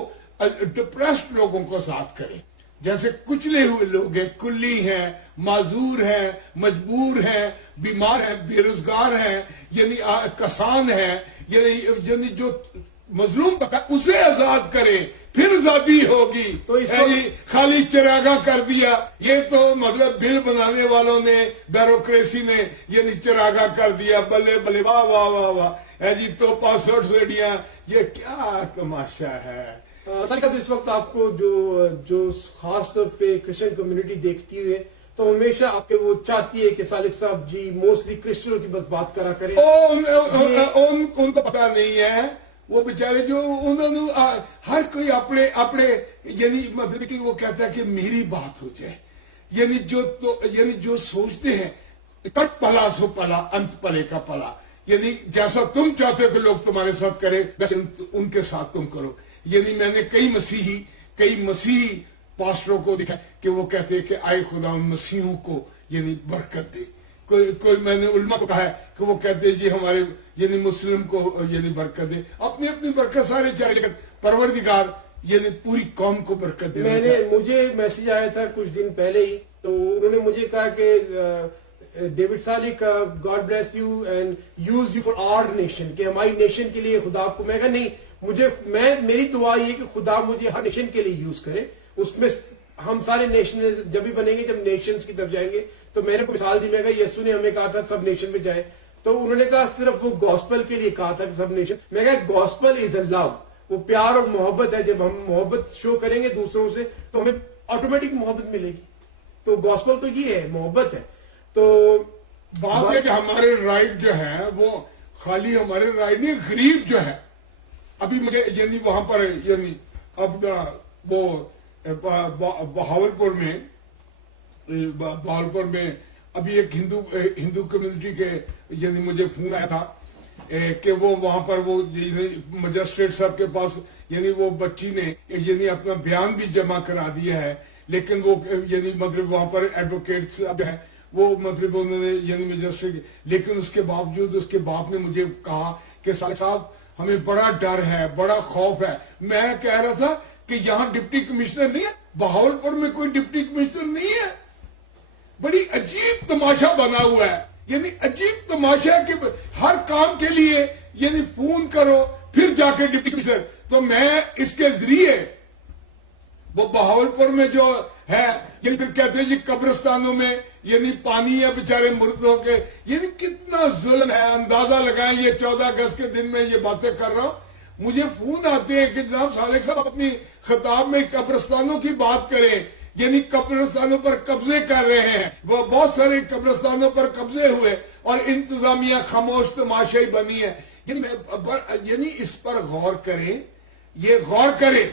ڈپریسڈ لوگوں کو آزاد کریں، جیسے کچلے ہوئے لوگ ہیں، کلی ہیں، معذور ہیں، مجبور ہیں، بیمار ہیں، بے روزگار ہیں، یعنی کسان ہیں، یعنی جو مظلوم طبقہ اسے آزاد کریں، پھر آزادی ہوگی۔ تو اس کو خالی چراغا کر دیا، یہ تو مطلب بل بنانے والوں نے، بیوروکریسی نے یعنی چراغا کر دیا، بلے بلے واہ واہ واہ واہ، جی تو پاسورڈ سیڑیاں، یہ کیا تماشا ہے۔ سالک صاحب اس وقت آپ کو جو خاص طور پہ کرسچن کمیونٹی دیکھتی ہوئے تو ہمیشہ آپ کے وہ چاہتی ہے کہ سالک صاحب جی موسٹلی کرسچنوں کی بس بات کرا کریں، ان کو پتا نہیں ہے، وہ بیچارے جو انہوں نے ہر کوئی اپنے یعنی مطلب کہ وہ کہتا ہے کہ میری بات ہو جائے، یعنی جو سوچتے ہیں کٹ پلا سو پلا انت پلے کا پلا، یعنی جیسا تم چاہتے ہو کہ لوگ تمہارے ساتھ کرے ویسے ان کے ساتھ تم کرو۔ یعنی میں نے کئی مسیحی پاسٹروں کو دیکھا کہ وہ کہتے ہیں کہ آئے خدا ان مسیحوں کو یعنی برکت دے، کوئی میں نے علماء کو کہا ہے کہ وہ کہتے ہیں جی ہمارے یعنی مسلم کو یعنی برکت دے، اپنی برکت سارے چاہے، لیکن پروردگار یعنی پوری قوم کو برکت دے۔ مجھے میسج آیا تھا کچھ دن پہلے ہی، تو انہوں نے مجھے کہا کہ David Salik God bless you and use you for our nation, کہ ہماری نیشن کے لیے خدا آپ کو، میں کہا نہیں، میری دعا یہ کہ خدا مجھے ہر نیشن کے لیے یوز کرے، اس میں ہم سارے نیشن جب بھی بنیں گے، جب نیشنز کی طرف جائیں گے، تو میں نے کوئی مثال دی، میں کہا یسوع نے ہمیں کہا تھا سب نیشن میں جائیں، تو انہوں نے کہا صرف وہ گاسپل کے لیے کہا تھا کہ سب نیشن، میں کہا گاسپل از اے لو، وہ پیار اور محبت ہے، جب ہم محبت شو کریں گے دوسروں سے تو ہمیں آٹومیٹک محبت ملے گی، تو گاسپل تو یہ ہے، محبت ہے۔ تو بات ہے کہ ہمارے رائٹ جو ہے وہ خالی ہمارے رائٹ نہیں، غریب جو ہے، ابھی مجھے یعنی وہاں پر یعنی اب وہ بہاولپور میں ابھی ایک ہندو کمیونٹی کے یعنی مجھے فون آیا تھا کہ وہ وہاں پر وہ مجسٹریٹ صاحب کے پاس یعنی وہ بچی نے یعنی اپنا بیان بھی جمع کرا دیا ہے، لیکن وہ یعنی مطلب وہاں پر ایڈوکیٹ صاحب ہیں، وہ مطلب انہوں نے یعنی مجسٹریٹ، لیکن اس کے باوجود اس کے باپ نے مجھے کہا کہ صاحب ہمیں بڑا ڈر ہے، بڑا خوف ہے۔ میں کہہ رہا تھا کہ یہاں ڈپٹی کمشنر نہیں ہے، بہاولپور میں کوئی ڈپٹی کمشنر نہیں ہے، بڑی عجیب تماشا بنا ہوا ہے، یعنی عجیب تماشا کہ ہر کام کے لیے یعنی فون کرو پھر جا کے ڈپٹی کمشنر۔ تو میں اس کے ذریعے وہ بہاولپور میں جو ہے یعنی پھر کہتے ہیں جی قبرستانوں میں یعنی پانی ہے بیچارے مردوں کے، یعنی کتنا ظلم ہے، اندازہ لگائیں۔ یہ 14 اگست کے دن میں یہ باتیں کر رہا ہوں، مجھے فون آتے ہیں کہ جناب سالک صاحب اپنی خطاب میں قبرستانوں کی بات کریں، یعنی قبرستانوں پر قبضے کر رہے ہیں، وہ بہت سارے قبرستانوں پر قبضے ہوئے اور انتظامیہ خاموش تماشائی بنی ہے۔ یعنی اس پر غور کریں، یہ غور کریں۔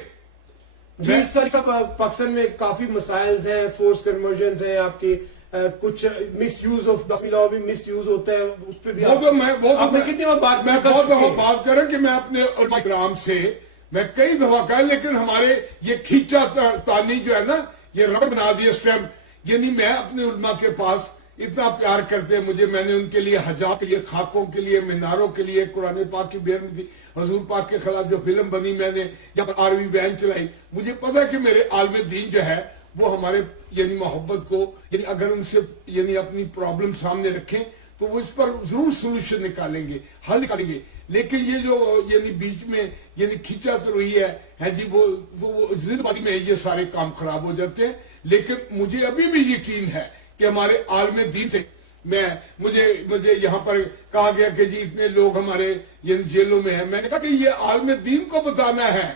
جی سالک صاحب، پاکستان میں کافی مسائل ہیں، فورس کنورژنز ہیں، آپ کے کچھ مس یوز آف دسمی لاء بھی مس یوز ہوتا ہے، اس پہ بھی آپ نے کتنی بار میں بہت دفعہ بات کروں کہ میں اپنے علماء کرام سے میں کئی دفعہ کہا، لیکن ہمارے یہ کھینچا تانی جو ہے نا، یہ ربڑ بنا دیا اسٹیمپ، یعنی میں اپنے علماء کے پاس اتنا پیار کرتے ہیں مجھے، میں نے ان کے لیے حجاب کے لیے، خاکوں کے لیے، میناروں کے لیے، قرآن پاک کی بیان دی، حضور پاک کے خلاف جو فلم بنی میں نے یا آروی وین چلائی، مجھے پتا کہ میرے عالم دین جو ہے وہ ہمارے یعنی محبت کو یعنی اگر ان سے یعنی اپنی پرابلم سامنے رکھیں تو وہ اس پر ضرور سولوشن نکالیں گے، حل نکالیں گے۔ لیکن یہ جو یعنی بیچ میں یعنی کھینچا تو رہی ہے جی، وہ زندگی بازی میں یہ سارے کام خراب ہو جاتے ہیں۔ لیکن مجھے ابھی بھی یقین ہے کہ ہمارے عالم دین سے مجھے یہاں پر کہا گیا کہ جی اتنے لوگ ہمارے یعنی جیلوں میں ہیں، میں نے کہا کہ یہ عالم دین کو بتانا ہے،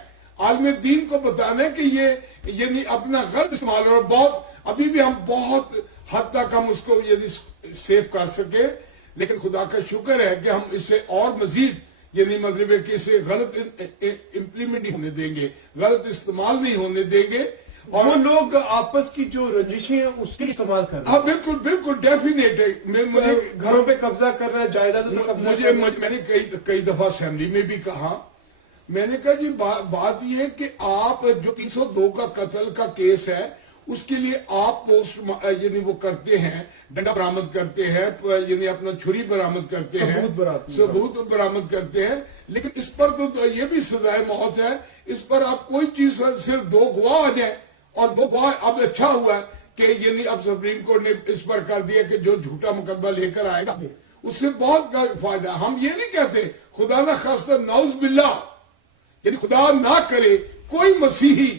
عالم دین کو بتانا ہے کہ یہ یعنی اپنا غلط استعمال، اور بہت ابھی بھی ہم بہت حد تک ہم اس کو یعنی سیو کر سکے، لیکن خدا کا شکر ہے کہ ہم اسے اور مزید یعنی مطلب ہے کہ اسے غلط امپلیمنٹ نہیں ہونے دیں گے، غلط استعمال نہیں ہونے دیں گے. اور وہ لوگ آپس کی جو رنجشیں ہیں اس کے استعمال کر رہے ہاں بالکل بالکل ڈیفینیٹ ہے. مجھے ہیں، گھروں پہ قبضہ کرنا، جائیدادوں پہ قبضہ کرنا. میں نے کئی دفعہ اسمبلی میں بھی کہا، میں نے کہا جی بات یہ کہ آپ جو 302 کا قتل کا کیس ہے اس کے لیے آپ پوسٹ یعنی وہ کرتے ہیں، ڈنڈا برآمد کرتے ہیں، یعنی اپنا چھری برآمد کرتے ہیں، ثبوت برآمد کرتے ہیں، لیکن اس پر تو یہ بھی سزائے موت ہے. اس پر آپ کوئی چیز صرف 2 گواہ آ جائیں، اور 2 گواہ اب اچھا ہوا ہے کہ یعنی اب سپریم کورٹ نے اس پر کر دیا کہ جو جھوٹا مقدمہ لے کر آئے گا اس سے بہت فائدہ. ہم یہ نہیں کہتے خدا نہ خواستہ نعوذ باللہ، یعنی خدا نہ کرے کوئی مسیحی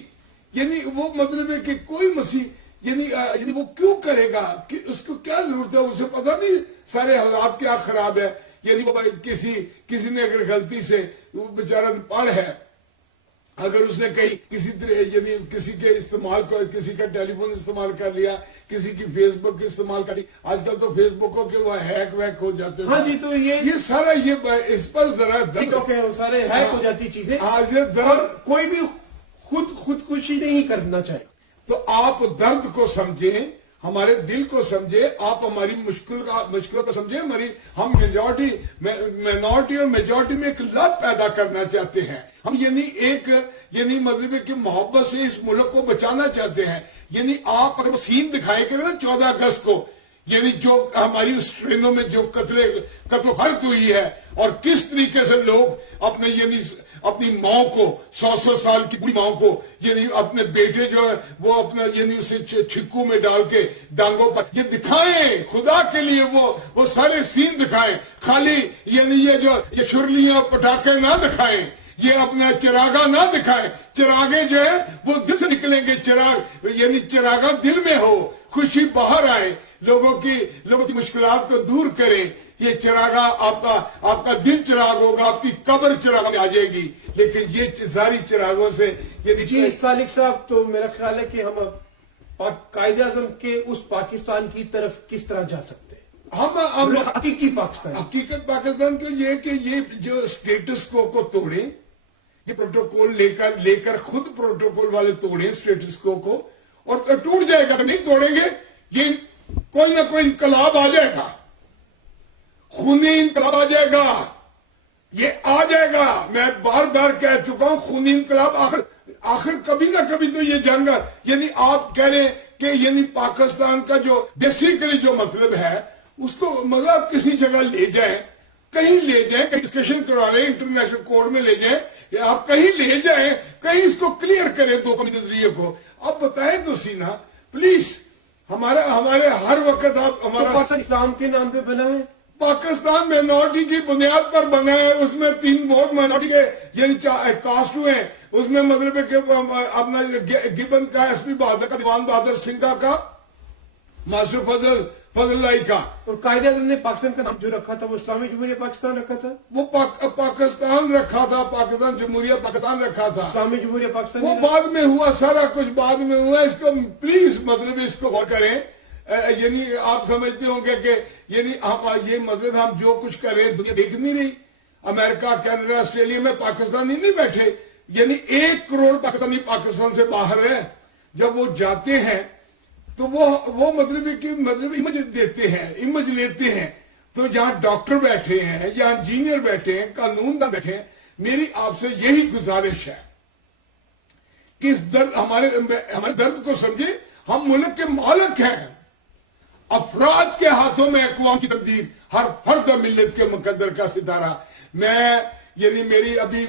یعنی وہ مطلب ہے کہ کوئی مسیح یعنی وہ کیوں کرے گا، کہ اس کو کیا ضرورت ہے، اسے پتہ نہیں سارے حالات کیا خراب ہے. یعنی کسی نے اگر غلطی سے وہ بیچارہ پڑھ ہے، اگر اس نے کہیں یعنی کسی کے استعمال کو، کسی کا ٹیلی فون استعمال کر لیا، کسی کی فیس بک استعمال کر لی، آج کل تو فیس بکوں کے وہ ہیک ویک ہو جاتے ہیں. ہاں جی، تو یہ سارا یہ اس پر ذرا سارے ہیک ہو جاتی چیزیں، اور کوئی بھی خودکشی نہیں کرنا چاہے. تو آپ درد کو سمجھیں، ہمارے دل کو سمجھیں، آپ ہماری مشکلوں کو سمجھیں. ہم مینورٹی اور میجورٹی میں ایک لو پیدا کرنا چاہتے ہیں. ہم یعنی مطلب کہ محبت سے اس ملک کو بچانا چاہتے ہیں. یعنی آپ اگر سین دکھائے کریں نا 14 اگست کو، یعنی جو ہماری اس ٹرینوں میں جو قتل و غارت ہوئی ہے، اور کس طریقے سے لوگ اپنی ماں کو 100 سال کی بڑی ماں کو یعنی اپنے بیٹے جو ہے وہ اپنا یعنی اسے چھکو میں ڈال کے ڈانگوں پر یہ دکھائیں. خدا کے لیے وہ سارے سین دکھائیں، خالی یعنی یہ چھرلیاں پٹاخے نہ دکھائیں، یہ اپنا چراغا نہ دکھائیں. چراغے جو ہے وہ دل سے نکلیں گے. یعنی چراغا دل میں ہو، خوشی باہر آئے، لوگوں کی مشکلات کو دور کریں. یہ چراغا آپ کا دل چراغ ہوگا، آپ کی قبر چراغ میں آ جائے گی. لیکن یہ ساری چراغوں سے جی سالک صاحب، تو میرا خیال ہے کہ ہم قائد اعظم کے اس پاکستان کی طرف کس طرح جا سکتے ہیں؟ ہم حقیقی پاکستان، حقیقت پاکستان کو یہ کہ یہ جو سٹیٹس کو توڑیں، یہ پروٹوکول لے کر خود پروٹوکول والے توڑیں سٹیٹس کو، اور ٹوٹ جائے گا. نہیں توڑیں گے یہ کوئی نہ کوئی انقلاب آ جائے گا، خونی انقلاب آ جائے گا. یہ آ جائے گا. میں بار بار کہہ چکا ہوں، خونی انقلاب آخر کبھی نہ کبھی تو یہ جنگ. یعنی آپ کہہ رہے کہ یعنی پاکستان کا جو بیسیکلی جو مطلب ہے اس کو مطلب کسی جگہ لے جائیں، کہیں ڈسکشن کروا رہے انٹرنیشنل کورٹ میں لے جائیں، یا آپ کہیں لے جائیں، کہیں اس کو کلیئر کریں دو قومی نظریے کو. آپ بتائیں تو سینا پلیز. ہمارے ہر وقت آپ پاکستان اسلام کے نام پہ بنا ہے. پاکستان مائنورٹی کی بنیاد پر بنا ہے. اس میں 3 ووٹ مائنورٹی کے یعنی کاسٹ ہوئے ہیں. اس میں مطلب کہ اپنا گبن کا، ایس پی بہادر کا، دیوان بہادر سنگھا کا، ماسٹر فضل اللہ کا. اور قائد اعظم نے پاکستان کا نام جو رکھا تھا وہ اسلامی جمہوریہ پاکستان رکھا تھا. وہ پاکستان رکھا تھا، پاکستان جمہوریہ پاکستان رکھا تھا. اسلامی جمہوریہ پاکستان وہ بعد میں ہوا، سارا کچھ بعد میں ہوا. اس کو پلیز مطلب اس کو غور کریں. یعنی آپ سمجھتے ہوں گے کہ یعنی یہ مطلب ہم جو کچھ کر رہے ہیں دنیا دیکھ نہیں رہی. امریکہ، کینیڈا، آسٹریلیا میں پاکستانی نہیں بیٹھے. یعنی 1 کروڑ پاکستانی پاکستان سے باہر ہے. جب وہ جاتے ہیں تو وہ مطلب امیج دیتے ہیں، امیج لیتے ہیں. تو جہاں ڈاکٹر بیٹھے ہیں، جہاں انجینئر بیٹھے ہیں، قانون داں بیٹھے ہیں، میری آپ سے یہی گزارش ہے کہ اس درد ہمارے درد کو سمجھے. ہم ملک کے مالک ہیں. افراد کے ہاتھوں میں اقوام کی تقدیر، ہر فرد ملت کے مقدر کا ستارہ. میں یعنی میری ابھی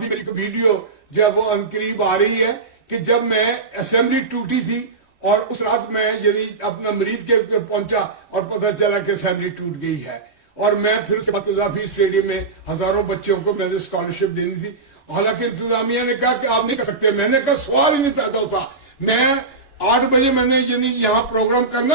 میری ویڈیو جو ہے وہ انقریب آ رہی ہے کہ جب میں اسمبلی ٹوٹی تھی، اور اس رات میں یعنی اپنا مریض کے پہنچا اور پتہ چلا کہ اسمبلی ٹوٹ گئی ہے. اور میں پھر اس کے بعد قذافی اسٹیڈیم میں ہزاروں بچوں کو میں نے اسکالرشپ دینی تھی. حالانکہ انتظامیہ نے کہا کہ آپ نہیں کر سکتے. میں نے کہا سوال ہی نہیں پیدا ہوتا. میں 8 بجے میں نے یعنی یہاں پروگرام کرنا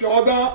14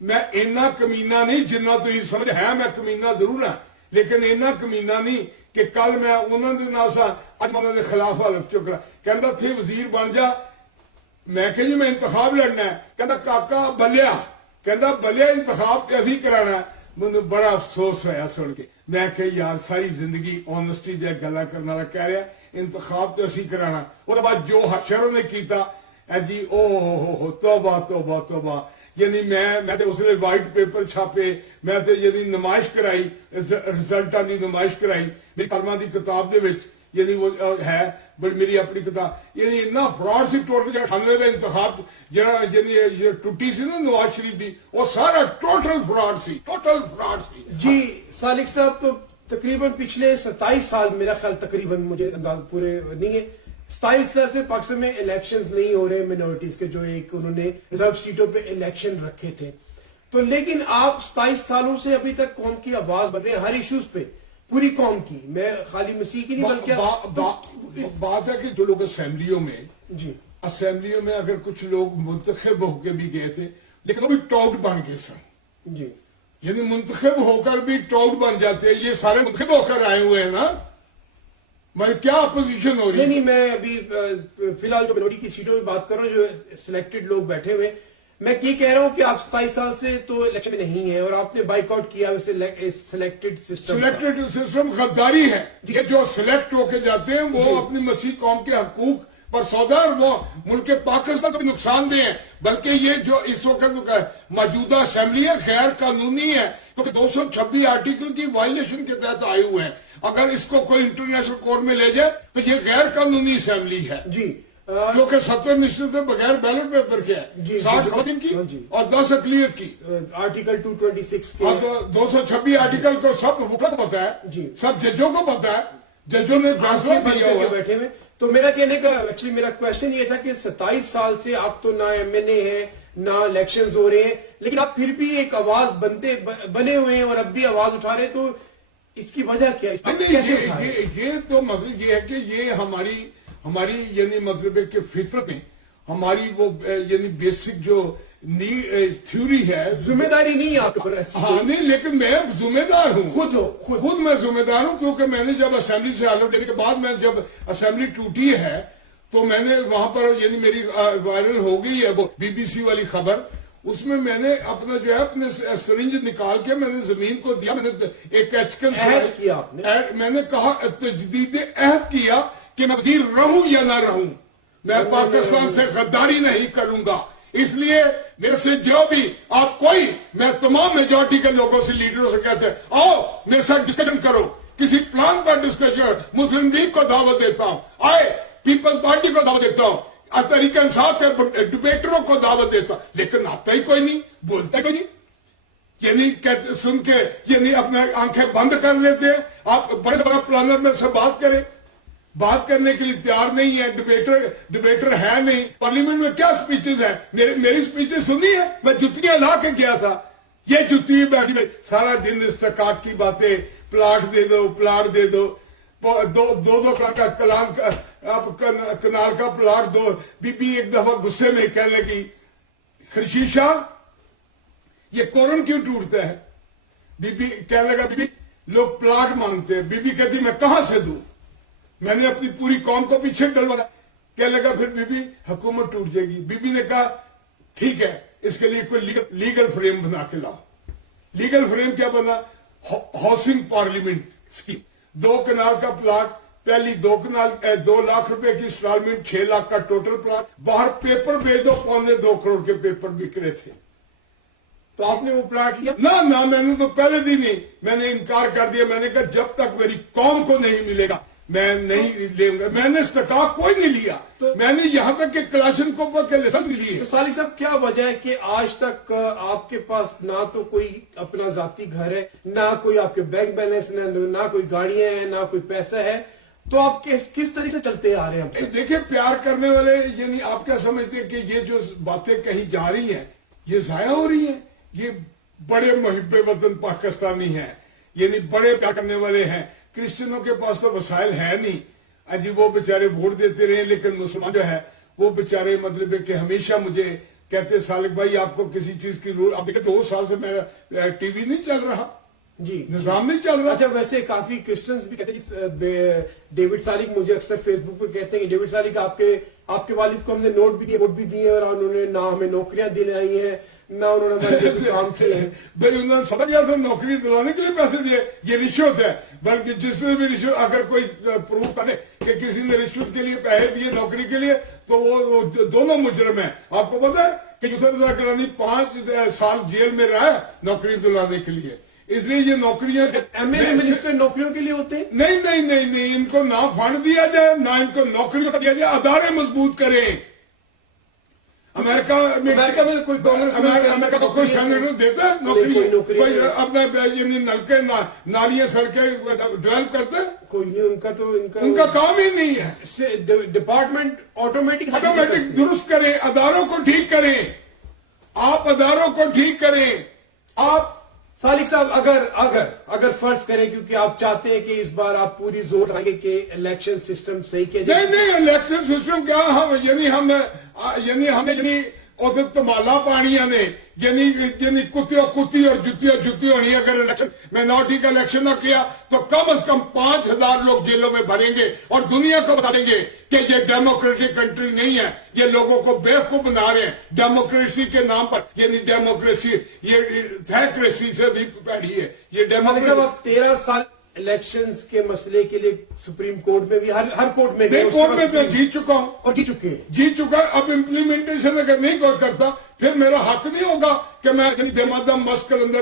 میں اینا کمینہ نہیں جنہ تو یہ سمجھ ہے میں کمینہ ضرور ہے لیکن اینا کمینہ نہیں کہ کل میں انہوں نے ناسا اج میں انہوں نے خلاف حلف چکرا کہندا تھے وزیر بن جا میں کہ جی میں انتخاب لڑنا ہے کہندا کاکا بلیا کہندا بلیا انتخاب تے اسی کرانا ہے مجھے بڑا افسوس ہویا سن کے میں کہ یار ساری زندگی آنسٹی دے گلا کرنے والا کہہ رہا انتخاب تے اسی کرانا اور بعد جو حشر نے کیتا اے جی او توبہ توبہ توبہ یعنی میں تے اس نے وائٹ پیپر چھاپے میں تے یعنی نمائش کرائی رزلٹاں دی نمائش کرائی میری کلمہ دی کتاب دے وچ یعنی وہ ہے بڑی میری اپنی کتاب یعنی اتنا فراڈ سی ٹوٹل 98 کا انتخاب جڑا یعنی ٹوٹی سی نا نواز شریف دی وہ سارا ٹوٹل فراڈ سی جی سالک صاحب تو تقریباً پچھلے 27 سال میرا خیال تقریباً مجھے انداز پورے نہیں ہے 27 سال سے پاکستان میں الیکشنز نہیں ہو رہے منورٹیز کے جو ایک انہوں نے ریزرو سیٹوں پہ الیکشن رکھے تھے تو لیکن آپ 27 سالوں سے ابھی تک قوم کی آواز بن رہے ہیں ہر ایشوز پہ پوری قوم کی میں خالی مسیح کی نہیں بلکہ بات ہے کہ جو لوگ اسمبلیوں میں جی اسمبلیوں میں اگر کچھ لوگ منتخب ہو کے بھی گئے تھے لیکن وہ بھی ٹاؤٹ بن گئے سن جی یعنی منتخب ہو کر بھی ٹاؤٹ بن جاتے ہیں یہ سارے منتخب ہو کر آئے ہوئے ہیں نا میں کیا اپوزیشن ہو رہی ہے نہیں میں ابھی فی الحال جو منورٹی کی سیٹوں میں بات کر رہا ہوں جو سلیکٹڈ لوگ بیٹھے ہوئے میں یہ کہہ رہا ہوں کہ آپ 27 سال سے تو الیکشن میں نہیں ہیں اور آپ نے بائک آؤٹ کیا سلیکٹڈ سسٹم غداری ہے یہ جو سلیکٹ ہو کے جاتے ہیں وہ اپنی مسیح قوم کے حقوق پر سودا اور وہ ملک پاکستان کو بھی نقصان دے ہیں بلکہ یہ جو اس وقت موجودہ اسمبلی ہے غیر قانونی ہے کیونکہ 226 آرٹیکل کی وائلیشن کے تحت آئے ہوئے ہیں اگر اس کو کوئی انٹرنیشنل کورٹ میں لے جائے تو یہ غیر قانونی اسمبلی ہے جی کیونکہ 70 نشست سے بغیر بیلٹ پیپر کے ہے 60 خواتین کی اور 10 اقلیت کی آرٹیکل 226 کے 226 آرٹیکل کو سب وقت پتا ہے سب ججوں کو پتا ہے ججوں نے فیصلہ دیا ہوا بیٹھے ہوئے تو میرا کہنے کا ایکچولی میرا کوشچن یہ تھا کہ 27 سال سے آپ تو نہ ایم این اے ہیں نہ الیکشنز ہو رہے ہیں لیکن آپ پھر بھی ایک آواز بنے ہوئے ہیں اور اب بھی آواز اٹھا رہے ہیں تو اس کی وجہ کیا ہے یہ تو مطلب یہ ہے کہ یہ ہماری یعنی مطلب ہے کہ فطرت میں ہماری وہ یعنی بیسک جو تھیوری ہے ذمہ داری نہیں آپ پر ہاں نہیں لیکن میں ذمہ دار ہوں خود میں ذمہ دار ہوں کیونکہ میں نے جب اسمبلی سے آلوٹ دینے کے بعد میں جب اسمبلی ٹوٹی ہے تو میں نے وہاں پر یعنی میری وائرل ہو گئی ہے وہ بی بی سی والی خبر اس میں میں نے اپنا جو ہے اپنے سرنج نکال کے میں نے زمین کو دیا میں نے ایک میں نے کہا تجدید عہد کیا کہ میں وزیر رہوں یا نہ رہوں میں پاکستان سے غداری نہیں کروں گا اس لیے میرے سے جو بھی آپ کوئی میں تمام میجورٹی کے لوگوں سے لیڈروں سے کہتے ہیں آؤ میرے ساتھ ڈسکشن کرو کسی پلان پر ڈسکشن مسلم لیگ کو دعوت دیتا ہوں آئے پیپلز پارٹی کو دعوت دیتا ہوں طریقہ انصاف کے ڈبیٹروں کو دعوت دیتا لیکن آتا ہی کوئی نہیں بولتا کوئی نہیں یعنی سن کے یعنی اپنے آنکھیں بند کر لیتے ہیں آپ بڑے بڑا پلانر میں سے بات کرنے کے لیے تیار نہیں ہے ڈبیٹر ہے نہیں پارلیمنٹ میں کیا سپیچز ہیں میری سپیچز سنی ہے میں جتیاں لا کے گیا تھا یہ جتی بیٹھی سارا دن استحقاق کی باتیں پلاٹ دے دو دو کنال کا پلاٹ دو بی بی ایک دفعہ غصے میں کہنے لگی خرشیشا یہ کورم کیوں ٹوٹتا ہے بی بی کہنے لگا بی بی لوگ پلاٹ مانگتے ہیں بی بی کہتی میں کہاں سے دوں میں نے اپنی پوری قوم کو پیچھے ڈلوایا کہنے لگا پھر بی بی حکومت ٹوٹ جائے گی بی بی نے کہا ٹھیک ہے اس کے لیے کوئی لیگل فریم بنا کے لاؤ لیگل فریم کیا بنا ہاؤسنگ پارلیمنٹ اسکیم 2 کنال کا پلاٹ پہلی 2 کنال 2 لاکھ روپے کی انسٹالمنٹ 6 لاکھ کا ٹوٹل پلاٹ باہر پیپر بھیج دو 2.25 کروڑ کے پیپر بک رہے تھے تو آپ نے وہ پلاٹ لیا نہ میں نے تو پہلے دن ہی میں نے انکار کر دیا میں نے کہا جب تک میری قوم کو نہیں ملے گا میں نہیں لوں گا میں نے استحقاق کوئی نہیں لیا میں نے یہاں تک کہ کلاشنکوف کے لائسنس نہیں لیے تو صالح صاحب کیا وجہ ہے کہ آج تک آپ کے پاس نہ تو کوئی اپنا ذاتی گھر ہے نہ کوئی آپ کے بینک بیلنس نہ کوئی گاڑیاں ہیں نہ کوئی پیسہ ہے تو آپ کس طرح سے چلتے آ رہے ہیں دیکھیں پیار کرنے والے یعنی آپ کیا سمجھتے ہیں کہ یہ جو باتیں کہیں جا رہی ہیں یہ ضائع ہو رہی ہیں یہ بڑے محب وطن پاکستانی ہیں یعنی بڑے پیار کرنے والے ہیں کرسچنوں کے پاس تو وسائل ہے نہیں اجی وہ بیچارے ووٹ دیتے رہے لیکن مسلمان جو ہے وہ بیچارے مطلب ہے کہ ہمیشہ مجھے کہتے سالک بھائی آپ کو کسی چیز کی ضرورت، اب دیکھیں 2 سال سے میرا ٹی وی نہیں چل رہا، جی نظام نہیں چل رہا. اچھا ویسے کافی کرسچنز بھی کہتے ہیں، ڈیوڈ سالک مجھے اکثر فیس بک پہ کہتے ہیں کہ ڈیوڈ سالک آپ کے والد کو ہم نے نوٹ بھی دیے اور انہوں نے نہ ہمیں نوکریاں دلائی ہیں نہ انہوں نے ہمارے لیے کام کیے ہیں. بھائی انہوں نے سمجھ گیا تھا نوکری دلانے کے لیے پیسے دیے، یہ رشوت ہے. بلکہ جس نے بھی رشوت، اگر کوئی پروف کرے کہ کسی نے رشوت کے لیے پیسے دیے نوکری کے لیے تو وہ دونوں مجرم ہیں. آپ کو پتا ہے کہ یوسف رضا گیلانی 5 سال جیل میں رہا ہے نوکری دلانے کے لیے. اس لیے یہ نوکریاں ایم ایل اے منسٹر نوکریوں کے لیے ہوتے ہیں؟ نہیں، ان کو نہ فنڈ دیا جائے نہ ان کو نوکری دیا جائے، ادارے مضبوط کریں. امریکہ میں کوئی امریکہ کا کوئی سینیٹر دیتا ہے نوکری؟ کوئی اپنا یعنی نلکے نالیاں سڑکیں ڈیولپ کرتا ہے؟ کوئی نہیں. ان کا کام ہی نہیں ہے. ڈپارٹمنٹ آٹومیٹک درست کریں، اداروں کو ٹھیک کریں. آپ اداروں کو ٹھیک کریں. آپ سالک صاحب اگر فرض کریں کیونکہ آپ چاہتے ہیں کہ اس بار آپ پوری زور لگائیں کہ الیکشن سسٹم صحیح کیا جائے. نہیں الیکشن سسٹم کیا ہمیں تمالا پانیاں نے یعنی کتی اور جتی ہونی. اگر الیکشن مائنورٹی کا الیکشن نہ کیا تو کم از کم 5000 لوگ جیلوں میں بھریں گے اور دنیا کو بتا دیں گے کہ یہ ڈیموکریٹک کنٹری نہیں ہے، یہ لوگوں کو بیوقوف بنا رہے ہیں ڈیموکریسی کے نام پر. یعنی ڈیموکریسی یہ تھیکریسی سے بھی پہلی ہے. یہ ڈیموکریسی 13 سال الیکشنز کے مسئلے کے لیے سپریم کورٹ میں بھی ہر کورٹ میں جیت چکا ہوں اور جیت چکا. اب امپلیمنٹیشن اگر نہیں کوئی کرتا پھر میرا حق نہیں ہوگا کہ میں دمادم مسکل اندر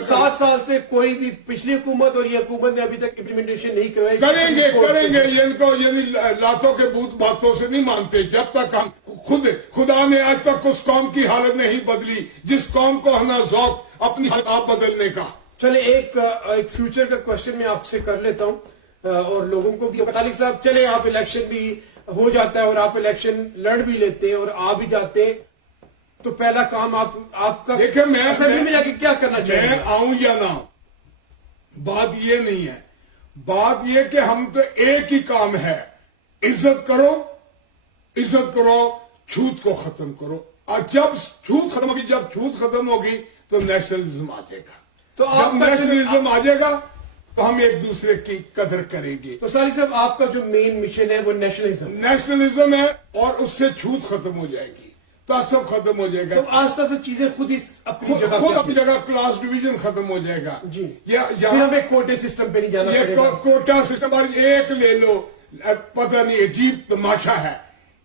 7 سال سے کوئی بھی پچھلی حکومت اور یہ حکومت نے ابھی تک امپلیمنٹیشن نہیں کروائی. کریں گے ان کو یعنی لاتوں کے بوت باتوں سے نہیں مانتے. جب تک ہم خدا نے آج تک اس قوم کی حالت نہیں بدلی جس قوم کو ہمیں ذوق اپنی حالات بدلنے کا. چلے ایک فیوچر کا کوشچن میں آپ سے کر لیتا ہوں اور لوگوں کو بھی. سالک صاحب چلے آپ الیکشن بھی ہو جاتا ہے اور آپ الیکشن لڑ بھی لیتے ہیں اور آ بھی جاتے ہیں تو پہلا کام آپ کا دیکھیں میں جا کے کیا کرنا چاہیے؟ میں آؤں یا نہ آؤں بات یہ نہیں ہے. بات یہ کہ ہم تو ایک ہی کام ہے، عزت کرو چھوت کو ختم کرو. اور جب چھوت ختم ہوگی تو نیشنلزم آ جائے گا. تو جب نیشنلزم آ جائے گا تو ہم ایک دوسرے کی قدر کریں گے. تو سالک صاحب آپ کا جو مین مشن ہے وہ نیشنلزم ہے اور اس سے چھوت ختم ہو جائے گی، تعصب ختم ہو جائے گا. تو آہستہ سے چیزیں خود اپنی جگہ کلاس ڈویژن ختم ہو جائے گا. جی ہمیں کوٹے سسٹم پہ نہیں جانا پڑے گا. کوٹا سسٹم ایک لے لو، پتہ نہیں عجیب تماشا ہے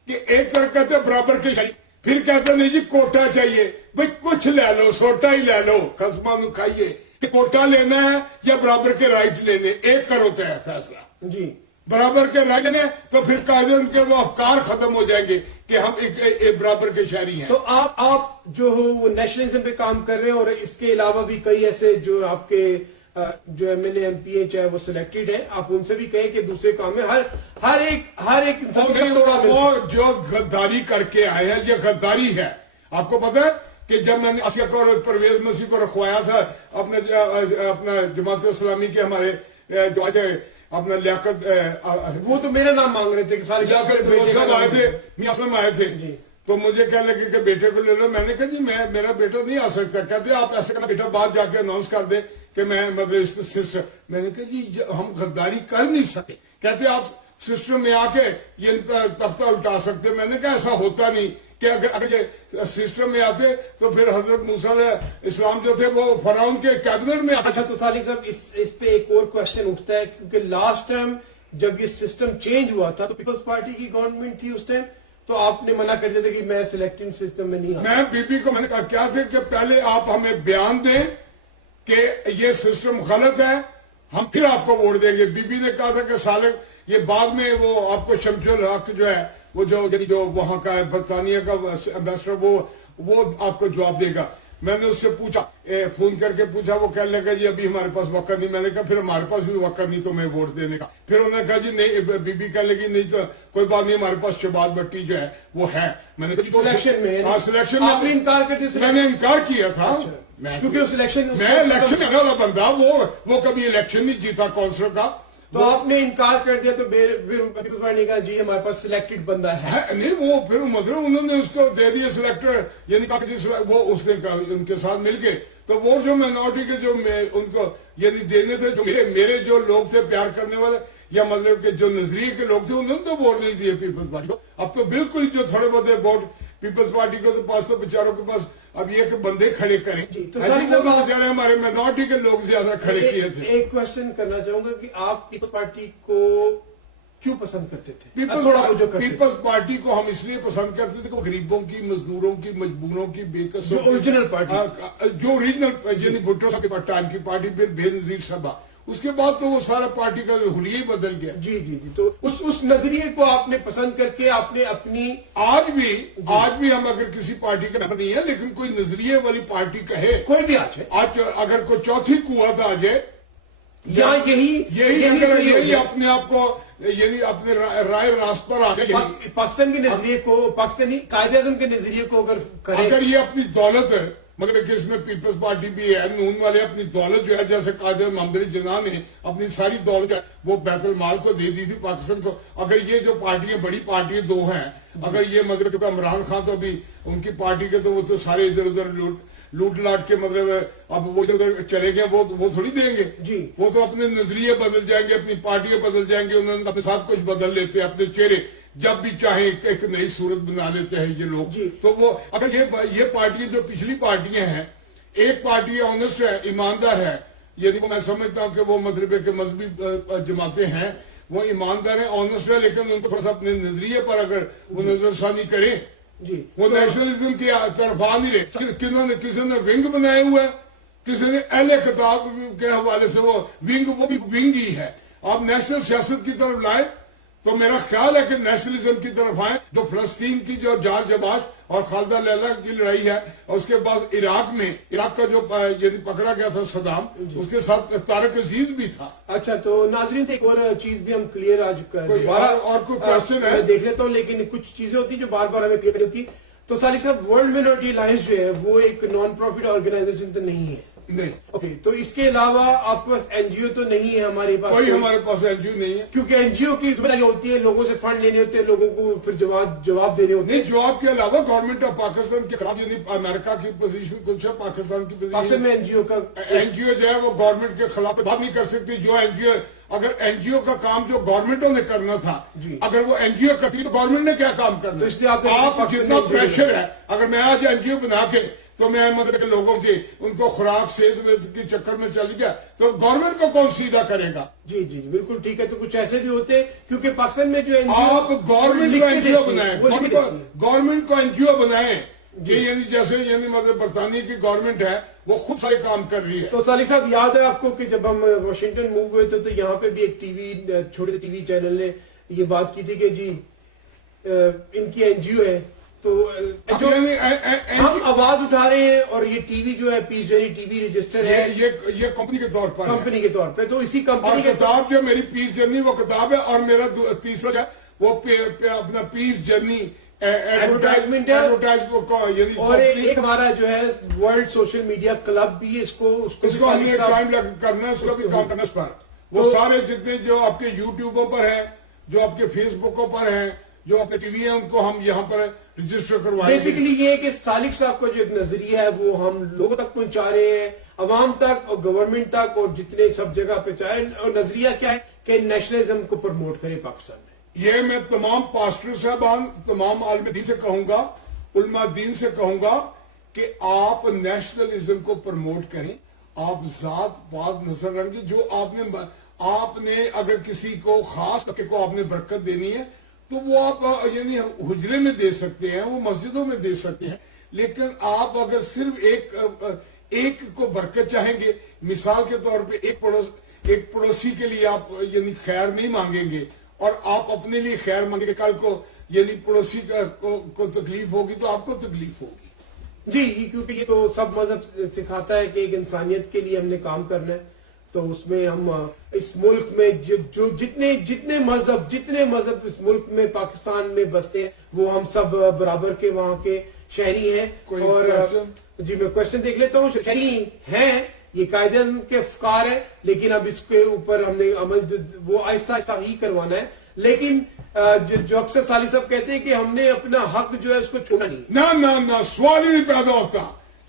کہ ایک طرف کہتے برابر کے شریک، پھر کہتے نہیں جی کوٹا چاہیے. بھئی کچھ لے لو، سوٹا ہی لے لو، قسمہ کھائیے کہ کوٹا لینا ہے یا برابر کے رائٹ لینے. ایک کرو ہے فیصلہ. جی برابر کے رائٹ لینے تو پھر قاعدے ان کے وہ افکار ختم ہو جائیں گے کہ ہم ایک برابر کے شہری ہیں. تو آپ جو ہو وہ نیشنلزم پہ کام کر رہے ہیں اور اس کے علاوہ بھی کئی ایسے جو آپ کے جو M L A M P A چاہے وہ سلیکٹڈ ہیں، آپ ان سے بھی کہیں کہ دوسرے کام میں ہر ایک انسان وہ جو غداری کر کے آئے ہیں یہ غداری ہے. آپ کو پتہ ہے کہ جب میں نے اسیا کو اور پرویز مسیح کو رکھوایا تھا اپنا جماعت اسلامی کے ہمارے جو اپنا لیاقت، وہ تو میرا نام مانگ رہے تھے کہ لیاقت آئے تھے، میاں اسلم آئے تھے تو مجھے کہنے لگے کہ بیٹے کو لے لو. میں نے کہا جی میرا بیٹا نہیں آ سکتا. کہتے آپ ایسے کرنا بیٹا بعد جا کے اناؤنس کر دیں کہ میں مطلب سسٹر. میں نے کہا جی ہم غداری کر نہیں سکتے. کہتے آپ سسٹر میں آ کے یہ تختہ الٹا سکتے. میں نے کہا ایسا ہوتا نہیں کہ اگر یہ سسٹم میں آتے تو پھر حضرت موسیٰ علیہ السلام جو تھے وہ فرعون کے کیبنٹ میں آتے. اچھا تو سالک صاحب اس پہ ایک اور کوشچن اٹھتا ہے کیونکہ لاسٹ ٹائم جب یہ سسٹم چینج ہوا تھا تو پیپلز پارٹی کی گورنمنٹ تھی اس ٹائم، تو آپ نے منع کر دیا تھا کہ میں سلیکٹنگ سسٹم میں نہیں آتا. میں بی بی کو میں نے کہا کیا تھے کہ پہلے آپ ہمیں بیان دیں کہ یہ سسٹم غلط ہے، ہم پھر آپ کو ووٹ دیں گے. بی بی نے کہا تھا کہ سالک یہ بعد میں وہ آپ کو شمس الحق جو ہے وہ جو وہاں کا برطانیہ کا ایمبیسڈر وہ آپ کو جواب دے گا. میں نے اس سے پوچھا، فون کر کے پوچھا، وہ کہنے لگا جی ابھی ہمارے پاس وقت نہیں. میں نے کہا پھر ہمارے پاس بھی وقت نہیں تمہیں ووٹ دینے کا. پھر انہوں نے کہا جی نہیں، بی بی کہنے لگی نہیں تو کوئی بات نہیں، ہمارے پاس شہباز بھٹی جو ہے وہ ہے. میں نے کہا سلیکشن میں آپ نے انکار کر دیا. میں نے انکار کیا تھا کیونکہ میں الیکشن والا بندہ وہ کبھی الیکشن نہیں جیتا کونسلر کا. تو آپ نے انکار کر دیا تو پیپلز پارٹی نے کہا جی ہمارے پاس سلیکٹڈ بندہ ہے. نہیں وہ پھر مطلب انہوں نے اس کو دے دیا سلیکٹر, یعنی وہ اس نے ان کے ساتھ مل کے, تو وہ جو مائنورٹی کے جو ان کو یعنی دینے تھے, جو میرے جو لوگ تھے پیار کرنے والے یا مطلب کہ جو نظریے کے لوگ تھے, انہوں نے تو ووٹ نہیں دیے پیپلز پارٹی کو. اب تو بالکل ہی جو تھوڑے بہت ووٹ پیپلز پارٹی کو تو پاس تو بیچاروں کے پاس اب یہ کہ بندے کھڑے کریں, تو بیچارے ہمارے مائنورٹی کے لوگ زیادہ کھڑے کیے تھے. ایک کوشچن کرنا چاہوں گا کہ آپ پیپلز پارٹی کو کیوں پسند کرتے تھے؟ پیپلز پارٹی کو ہم اس لیے پسند کرتے تھے کہ غریبوں کی, مزدوروں کی, مجبوروں کی, بے قصوں کی, اوریجنل پارٹی جو اوریجنل یعنی بھٹو صاحب کے ٹائم کی پارٹی, پھر بے نظیر صاحبہ, اس کے بعد تو وہ سارا پارٹی کا حلیہ ہی بدل گیا. جی جی جی, تو اس نظریے کو آپ نے پسند کر کے آپ نے اپنی آج بھی ہم اگر کسی پارٹی کا نہیں ہے لیکن کوئی نظریے والی پارٹی کہے, کوئی بھی آج اگر کوئی چوتھی قوت آ جائے یا یہی اپنے آپ کو یعنی اپنے رائے راست پر آ جائے, پاکستان کے نظریے کو, پاکستانی قائد اعظم کے نظریے کو اگر یہ اپنی دولت ہے, مگر کہ اس میں پیپلز پارٹی بھی ہے, نون والے اپنی دولت جو ہے جیسے قائد محمد علی جناح نے اپنی ساری دولت وہ بیت المال کو دے دی تھی پاکستان کو. اگر یہ جو پارٹیاں بڑی پارٹیاں دو ہیں, اگر یہ مطلب کہ عمران خان تو ابھی ان کی پارٹی کے تو وہ تو سارے ادھر ادھر لوٹ لاٹ کے مطلب اب وہ ادھر چلے گئے, وہ تھوڑی دیں گے جی, وہ تو اپنے نظریے بدل جائیں گے, اپنی پارٹیاں بدل جائیں گے, انہوں نے اپنے ساتھ کچھ بدل لیتے ہیں, اپنے چہرے جب بھی چاہیں ایک نئی صورت بنا لیتے ہیں یہ لوگ. تو وہ اگر یہ پارٹیاں جو پچھلی پارٹیاں ہیں, ایک پارٹی آنےسٹ ہے, ایماندار ہے, یعنی میں سمجھتا ہوں کہ وہ مغربی کے مذہبی جماعتیں ہیں, وہ ایماندار ہیں, آنےسٹ ہے, لیکن ان کو تھوڑا سا اپنے نظریے پر اگر وہ نظر ثانی کریں, وہ نیشنلزم کی طرف آ نہیں رہے. کسی نے ونگ بنائے ہوئے ہیں, کسی نے اہل خطاب کے حوالے سے وہ بھی ونگ ہی ہے. آپ نیشنل سیاست کی طرف لائیں تو میرا خیال ہے کہ نیشنلزم کی طرف آئیں. جو فلسطین کی جو جارج عباس اور خالدہ لیلہ کی لڑائی ہے, اور اس کے بعد عراق کا جو یعنی پکڑا گیا تھا صدام, اس کے ساتھ طارق عزیز بھی تھا. اچھا, تو ناظرین سے ایک اور چیز بھی ہم کلیئر آج اور کوئی کوشچن ہے دیکھ لیتا ہوں, لیکن کچھ چیزیں ہوتی ہیں جو بار بار ہمیں کلیئر ہوتی. تو صالح صاحب, ورلڈ مائنورٹی الائنس جو ہے وہ ایک نان پروفٹ آرگنائزیشن تو نہیں ہے؟ نہیں. اوکے, تو اس کے علاوہ آپ کے پاس این جی او تو نہیں ہے؟ ہمارے پاس ہمارے پاس این جی او نہیں ہے, کیونکہ این جی او کی ذمہ داری ہوتی ہے لوگوں سے فنڈ لینے ہوتے ہیں, لوگوں کو پھر جواب دینے ہوتے ہیں. نہیں, جواب کے علاوہ گورنمنٹ آف پاکستان کے خلاف, یعنی امریکہ کی پوزیشن کچھ ہے, پاکستان کی پاکستان میں این جی او کا این جی او جو ہے وہ گورنمنٹ کے خلاف بات نہیں کر سکتی. جو این جی او, اگر این جی او کا کام جو گورنمنٹوں نے کرنا تھا, اگر وہ این جی او کرتی تو گورنمنٹ نے کیا کام کرنا؟ اس لیے آپ جتنا پریشر ہے, اگر میں آج این جی او بنا کے تو میں مطلب کہ لوگوں کی ان کو خوراک صحت کے چکر میں چل گیا تو گورنمنٹ کو کون سیدھا کرے گا؟ جی جی بالکل ٹھیک ہے. تو کچھ ایسے بھی ہوتے کیونکہ پاکستان میں جو آپ گورنمنٹ کو این جی او بنائیں, گورنمنٹ کو این جی او بنائیں, یعنی جیسے یعنی مطلب برطانیہ کی گورنمنٹ ہے وہ خود سارے کام کر رہی ہے. تو صالح صاحب, یاد ہے آپ کو کہ جب ہم واشنگٹن موو ہوئے تھے تو یہاں پہ بھی ایک چھوٹے ٹی وی چینل نے یہ بات کی تھی کہ جی ان کی این جی او ہے, تو ہم آواز اٹھا رہے ہیں, اور یہ ٹی وی جو ہے پیس جرنی ٹی وی رجسٹر ہے, یہ کمپنی کے طور پر تو اسی کمپنی کے کتاب جو میری پیس جرنی وہ کتاب ہے, اور میرا تیسرا وہ اپنا پیس جرنی ایڈورٹائزمنٹ ہے, اور ایک ہمارا جو ہے ورلڈ سوشل میڈیا کلب بھی, اس کو ہمیں ٹائم کرنا ہے, اس کو بھی کام کرنا پر. وہ سارے جتنے جو آپ کے یوٹیوبوں پر ہیں, جو آپ کے فیس بکوں پر ہیں, جو آپ کے ٹی وی ہیں, ان کو ہم یہاں پر رجسٹر کروائیں. بیسیکلی یہ ہے کہ صالح صاحب کا جو ایک نظریہ ہے وہ ہم لوگوں تک پہنچا رہے ہیں, عوام تک اور گورنمنٹ تک, اور جتنے سب جگہ پہ چاہے. اور نظریہ کیا ہے کہ نیشنلزم کو پروموٹ کرے پاکستان میں. یہ میں تمام پاسٹر صاحبان, تمام عالم دین سے کہوں گا, علماء دین سے کہوں گا کہ آپ نیشنلزم کو پروموٹ کریں. آپ ذات پات نظر رکھیں. جو آپ نے اگر کسی کو خاص کو آپ نے برکت دینی ہے تو وہ آپ یعنی حجرے میں دے سکتے ہیں, وہ مسجدوں میں دے سکتے ہیں, لیکن آپ اگر صرف ایک کو برکت چاہیں گے, مثال کے طور پہ ایک پڑوسی کے لیے آپ یعنی خیر نہیں مانگیں گے, اور آپ اپنے لیے خیر مانگیں گے, کل کو یعنی پڑوسی کو تکلیف ہوگی تو آپ کو تکلیف ہوگی. جی, کیونکہ یہ تو سب مذہب سکھاتا ہے کہ ایک انسانیت کے لیے ہم نے کام کرنا ہے. تو اس میں ہم اس ملک میں جو جتنے مذہب اس ملک میں پاکستان میں بستے ہیں وہ ہم سب برابر کے وہاں کے شہری ہیں. اور جی میں کوشچن دیکھ لیتا ہوں. شہری ہیں یہ قائد اعظم کے افکار ہے، لیکن اب اس کے اوپر ہم نے عمل وہ آہستہ آہستہ ہی کروانا ہے. لیکن جو اکثر صالح صاحب کہتے ہیں کہ ہم نے اپنا حق جو ہے اس کو چھوڑنا نہیں. نہ سوال ہی نہیں پیدا ہوتا.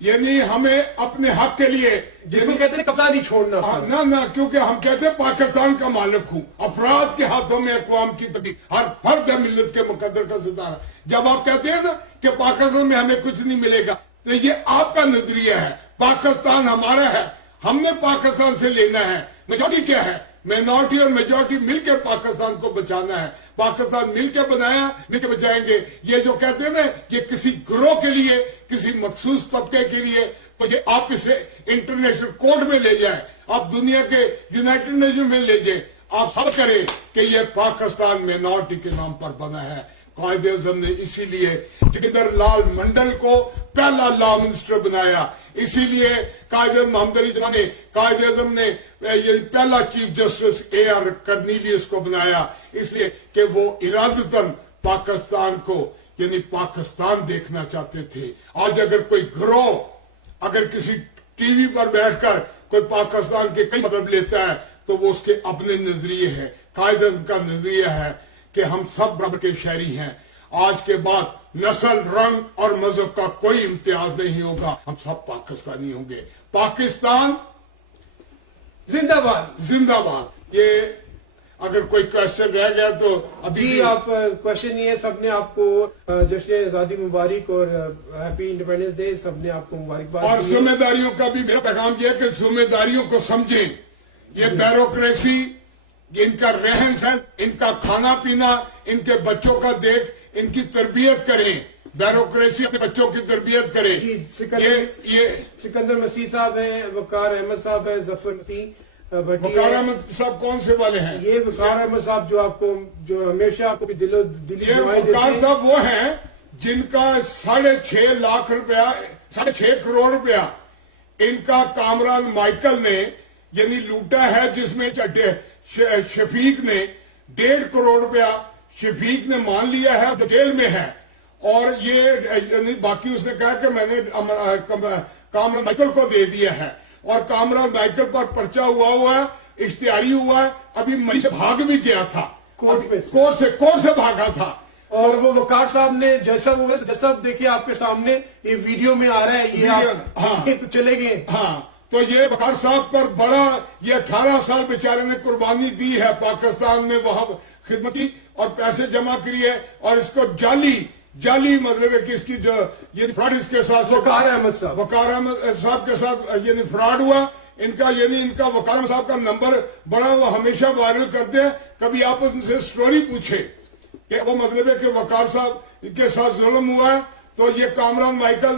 یعنی ہمیں اپنے حق کے لیے جس کو کہتے ہیں قبضہ نہیں چھوڑنا. نہ کیونکہ ہم کہتے ہیں پاکستان کا مالک ہوں، افراد کے ہاتھوں میں اقوام کی ہر فرد ہے ملت کے مقدر کا ستارہ. جب آپ کہتے ہیں نا کہ پاکستان میں ہمیں کچھ نہیں ملے گا تو یہ آپ کا نظریہ ہے. پاکستان ہمارا ہے، ہم نے پاکستان سے لینا ہے. میجورٹی کیا ہے؟ مائنورٹی اور میجورٹی مل کے پاکستان کو بچانا ہے. پاکستان مل کے بنایا، مل کے بچائیں گے. یہ جو کہتے ہیں نا یہ کسی گروہ کے لیے، کسی مخصوص طبقے کے لیے، تو یہ آپ اسے انٹرنیشنل کورٹ میں لے جائیں، آپ دنیا کے یونائٹڈ نیشن میں لے جائیں، آپ سب کریں کہ یہ پاکستان مائنورٹی کے نام پر بنا ہے. قائد اعظم نے اسی لیے جگدر لال منڈل کو پہلا لا منسٹر بنایا. اسی لیے قائد اعظم محمد علی جناح نے قائد اعظم نے یہ پہلا chief justice A R Cornelius کو بنایا، اس لیے کہ وہ ارادتاً پاکستان کو یعنی پاکستان دیکھنا چاہتے تھے. آج اگر کوئی گروہ اگر کسی ٹی وی پر بیٹھ کر کوئی پاکستان کے کئی مطلب لیتا ہے تو وہ اس کے اپنے نظریے ہے. قائد اعظم کا نظریہ ہے کہ ہم سب برابر کے شہری ہیں. آج کے بعد نسل، رنگ اور مذہب کا کوئی امتیاز نہیں ہوگا، ہم سب پاکستانی ہوں گے. پاکستان زندہ باد. زندہ باد. یہ اگر کوئی کوشچن رہ گیا تو ابھی جی آپ کوشچن یہ ہے، سب نے آپ کو جشن آزادی مبارک اور ہیپی انڈیپینڈنس ڈے، سب نے آپ کو مبارکباد. اور ذمہ داریوں کا بھی میرا پیغام یہ ہے کہ ذمہ داریوں کو سمجھیں. یہ بیوروکریسی، ان کا رہن سہن، ان کا کھانا پینا، ان کے بچوں کا دیکھ، ان کی تربیت کریں. بیوروکریسی اپنے بچوں کی تربیت کریں. جی یہ سکندر مسیح صاحب ہیں، وقار احمد صاحب ہیں، ظفر مسیح بھٹی ہیں. وقار احمد صاحب کون سے والے ہیں؟ یہ وقار احمد صاحب جو آپ کو جو ہمیشہ آپ کو بھی دلی یہ دعائیں دیتے وقار ہیں. صاحب وہ ہیں جن کا 6.5 لاکھ روپیہ، 6.5 کروڑ روپیہ ان کا کامران مائیکل نے یعنی لوٹا ہے، جس میں شفیق نے 1.5 کروڑ روپیہ شفیق نے مان لیا ہے، جیل میں ہے. اور یہ یعنی باقی اس نے کہا کہ میں نے کامران مائیکل کو دے دیا ہے، اور کامران مائیکل پر پرچہ ہوا ہے، اشتہاری ہوا ہے. ابھی مئی سے بھاگ بھی گیا تھا، کورٹ سے بھاگا تھا. اور وہ وقار صاحب نے جیسا دیکھیے آپ کے سامنے یہ ویڈیو میں آ رہا ہے، یہ تو چلے گئے. ہاں تو یہ وقار صاحب پر بڑا، یہ 18 سال بیچارے نے قربانی دی ہے پاکستان میں، وہاں خدمت کی اور پیسے جمع کریے، اور اس کو جعلی مطلب ہے کہ اس کی جو یہ فراڈ اس کے ساتھ وقار احمد صاحب کے ساتھ یعنی فراڈ ہوا. ان کا وقار احمد صاحب کا نمبر بڑا وہ ہمیشہ وائرل کرتے ہیں. کبھی آپ ان سے سٹوری پوچھے کہ وہ مطلب ہے کہ وقار صاحب کے ساتھ ظلم ہوا ہے تو یہ کامران مائیکل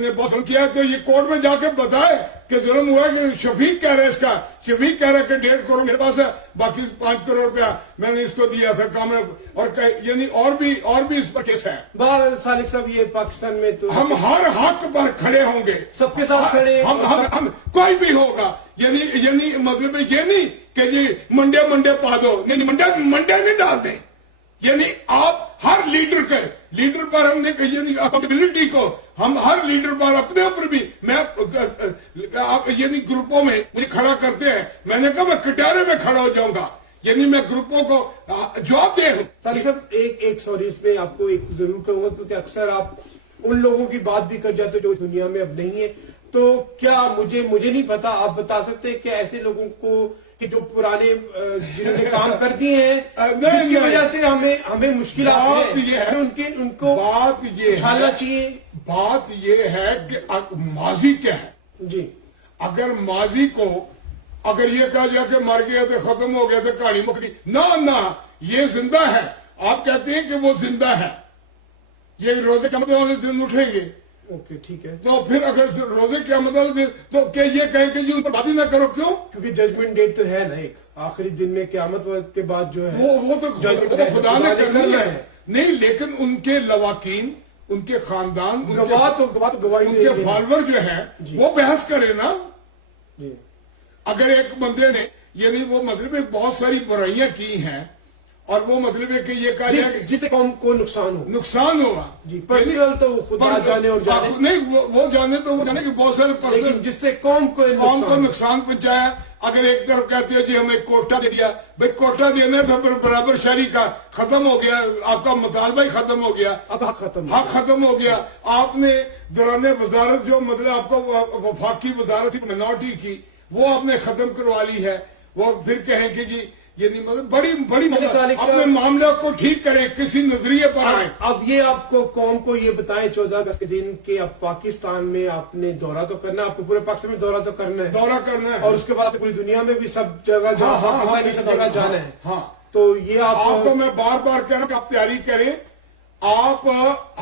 نے بہت ظلم کیا ہے، تو یہ کورٹ میں جا کے بتائے کہ ظلم ہوا ہے. کہ شفیق کہہ رہے اس کا، شفیق کہہ رہا ہے کہ 1.5 کروڑ میرے پاس ہے، باقی 5 کروڑ روپیہ میں نے اس کو دیا تھا کامران. اور یعنی اور بھی اس پر کیس ہے. بہرحال صالح صاحب یہ پاکستان میں تو ہم ہر حق پر کھڑے ہوں گے، سب کے ساتھ کھڑے ہیں. ہم کوئی بھی ہوگا یعنی مطلب یہ نہیں کہ جی منڈے پا دو، نہیں منڈے نہیں ڈال دیں. یعنی آپ ہر لیڈر پر ہم نے یعنی اکاؤنٹیبلٹی کو ہم ہر لیڈر پر اپنے اوپر بھی میں یعنی گروپوں میں مجھے کھڑا کرتے ہیں، میں نے کہا میں کٹارے میں کھڑا ہو جاؤں گا، یعنی میں گروپوں کو جواب دے ہوں. صالح صاحب ایک سوری اس میں آپ کو ایک ضرور کہوں گا، کیونکہ اکثر آپ ان لوگوں کی بات بھی کر جاتے جو دنیا میں اب نہیں ہے. تو کیا مجھے نہیں پتا، آپ بتا سکتے ہیں کہ ایسے لوگوں کو کہ جو پرانے جنہوں نے کام کر دیے ہیں جس کی وجہ سے ہمیں مشکلات ہیں، ان کو اچھالنا چاہیے. بات یہ ہے کہ ماضی کیا ہے. جی اگر ماضی کو اگر یہ کہا جائے کہ مر گیا تو ختم ہو گیا تو کہانی مکڑی، نہ یہ زندہ ہے. آپ کہتے ہیں کہ وہ زندہ ہے، یہ روزے قیامت والے دن اٹھیں گے. اوکے ٹھیک ہے. تو پھر اگر روزے قیامت والے دن تو کیا یہ کہیں کہ جی ان پر بات ہی نہ کرو؟ کیوں؟ کیونکہ ججمنٹ ڈیٹ تو ہے نا ایک آخری دن میں، قیامت کے بعد جو ہے وہ تو خدا نے کرنا ہے. نہیں لیکن ان کے لواکین، ان کے خاندان، ان کے فالوور جو ہیں وہ بحث کرے نا. اگر ایک بندے نے یعنی وہ مطلب بہت ساری برائیاں کی ہیں اور وہ مطلب ہے کہ یہ کہا جائے کہ جس سے قوم کو نقصان ہو. نقصان ہوگا. جی پرسنل تو خدا جانے اور جانے, نہیں وہ جانے تو وہ جانے کہ بہت سارے لیکن جس سے قوم کو نقصان پہنچایا. اگر ایک طرف کہتے ہو جی ہمیں کوٹا دے دیا, بھائی کوٹا دینا تھا پھر برابر شہری کا ختم ہو گیا, آپ کا مطالبہ ہی ختم ہو گیا, اب حق ختم ہو گیا. آپ نے دوران وزارت جو مطلب آپ کو وفاقی وزارت منارٹی کی وہ آپ نے ختم کروا لی ہے. وہ پھر کہیں کہ جی یعنی مطلب بڑی اپنے معاملہ کو ٹھیک کریں, کسی نظریے پر آئیں. اب یہ آپ کو قوم کو یہ بتائیں 14 اگست کے دن کہ اب پاکستان میں آپ نے دورہ تو کرنا ہے, آپ کو پورے پاکستان میں دورہ تو کرنا ہے, اور اس کے بعد پوری دنیا میں بھی سب جگہ جانا ہے. ہاں تو یہ آپ کو میں بار بار کہہ رہا ہوں کہ آپ تیاری کریں. آپ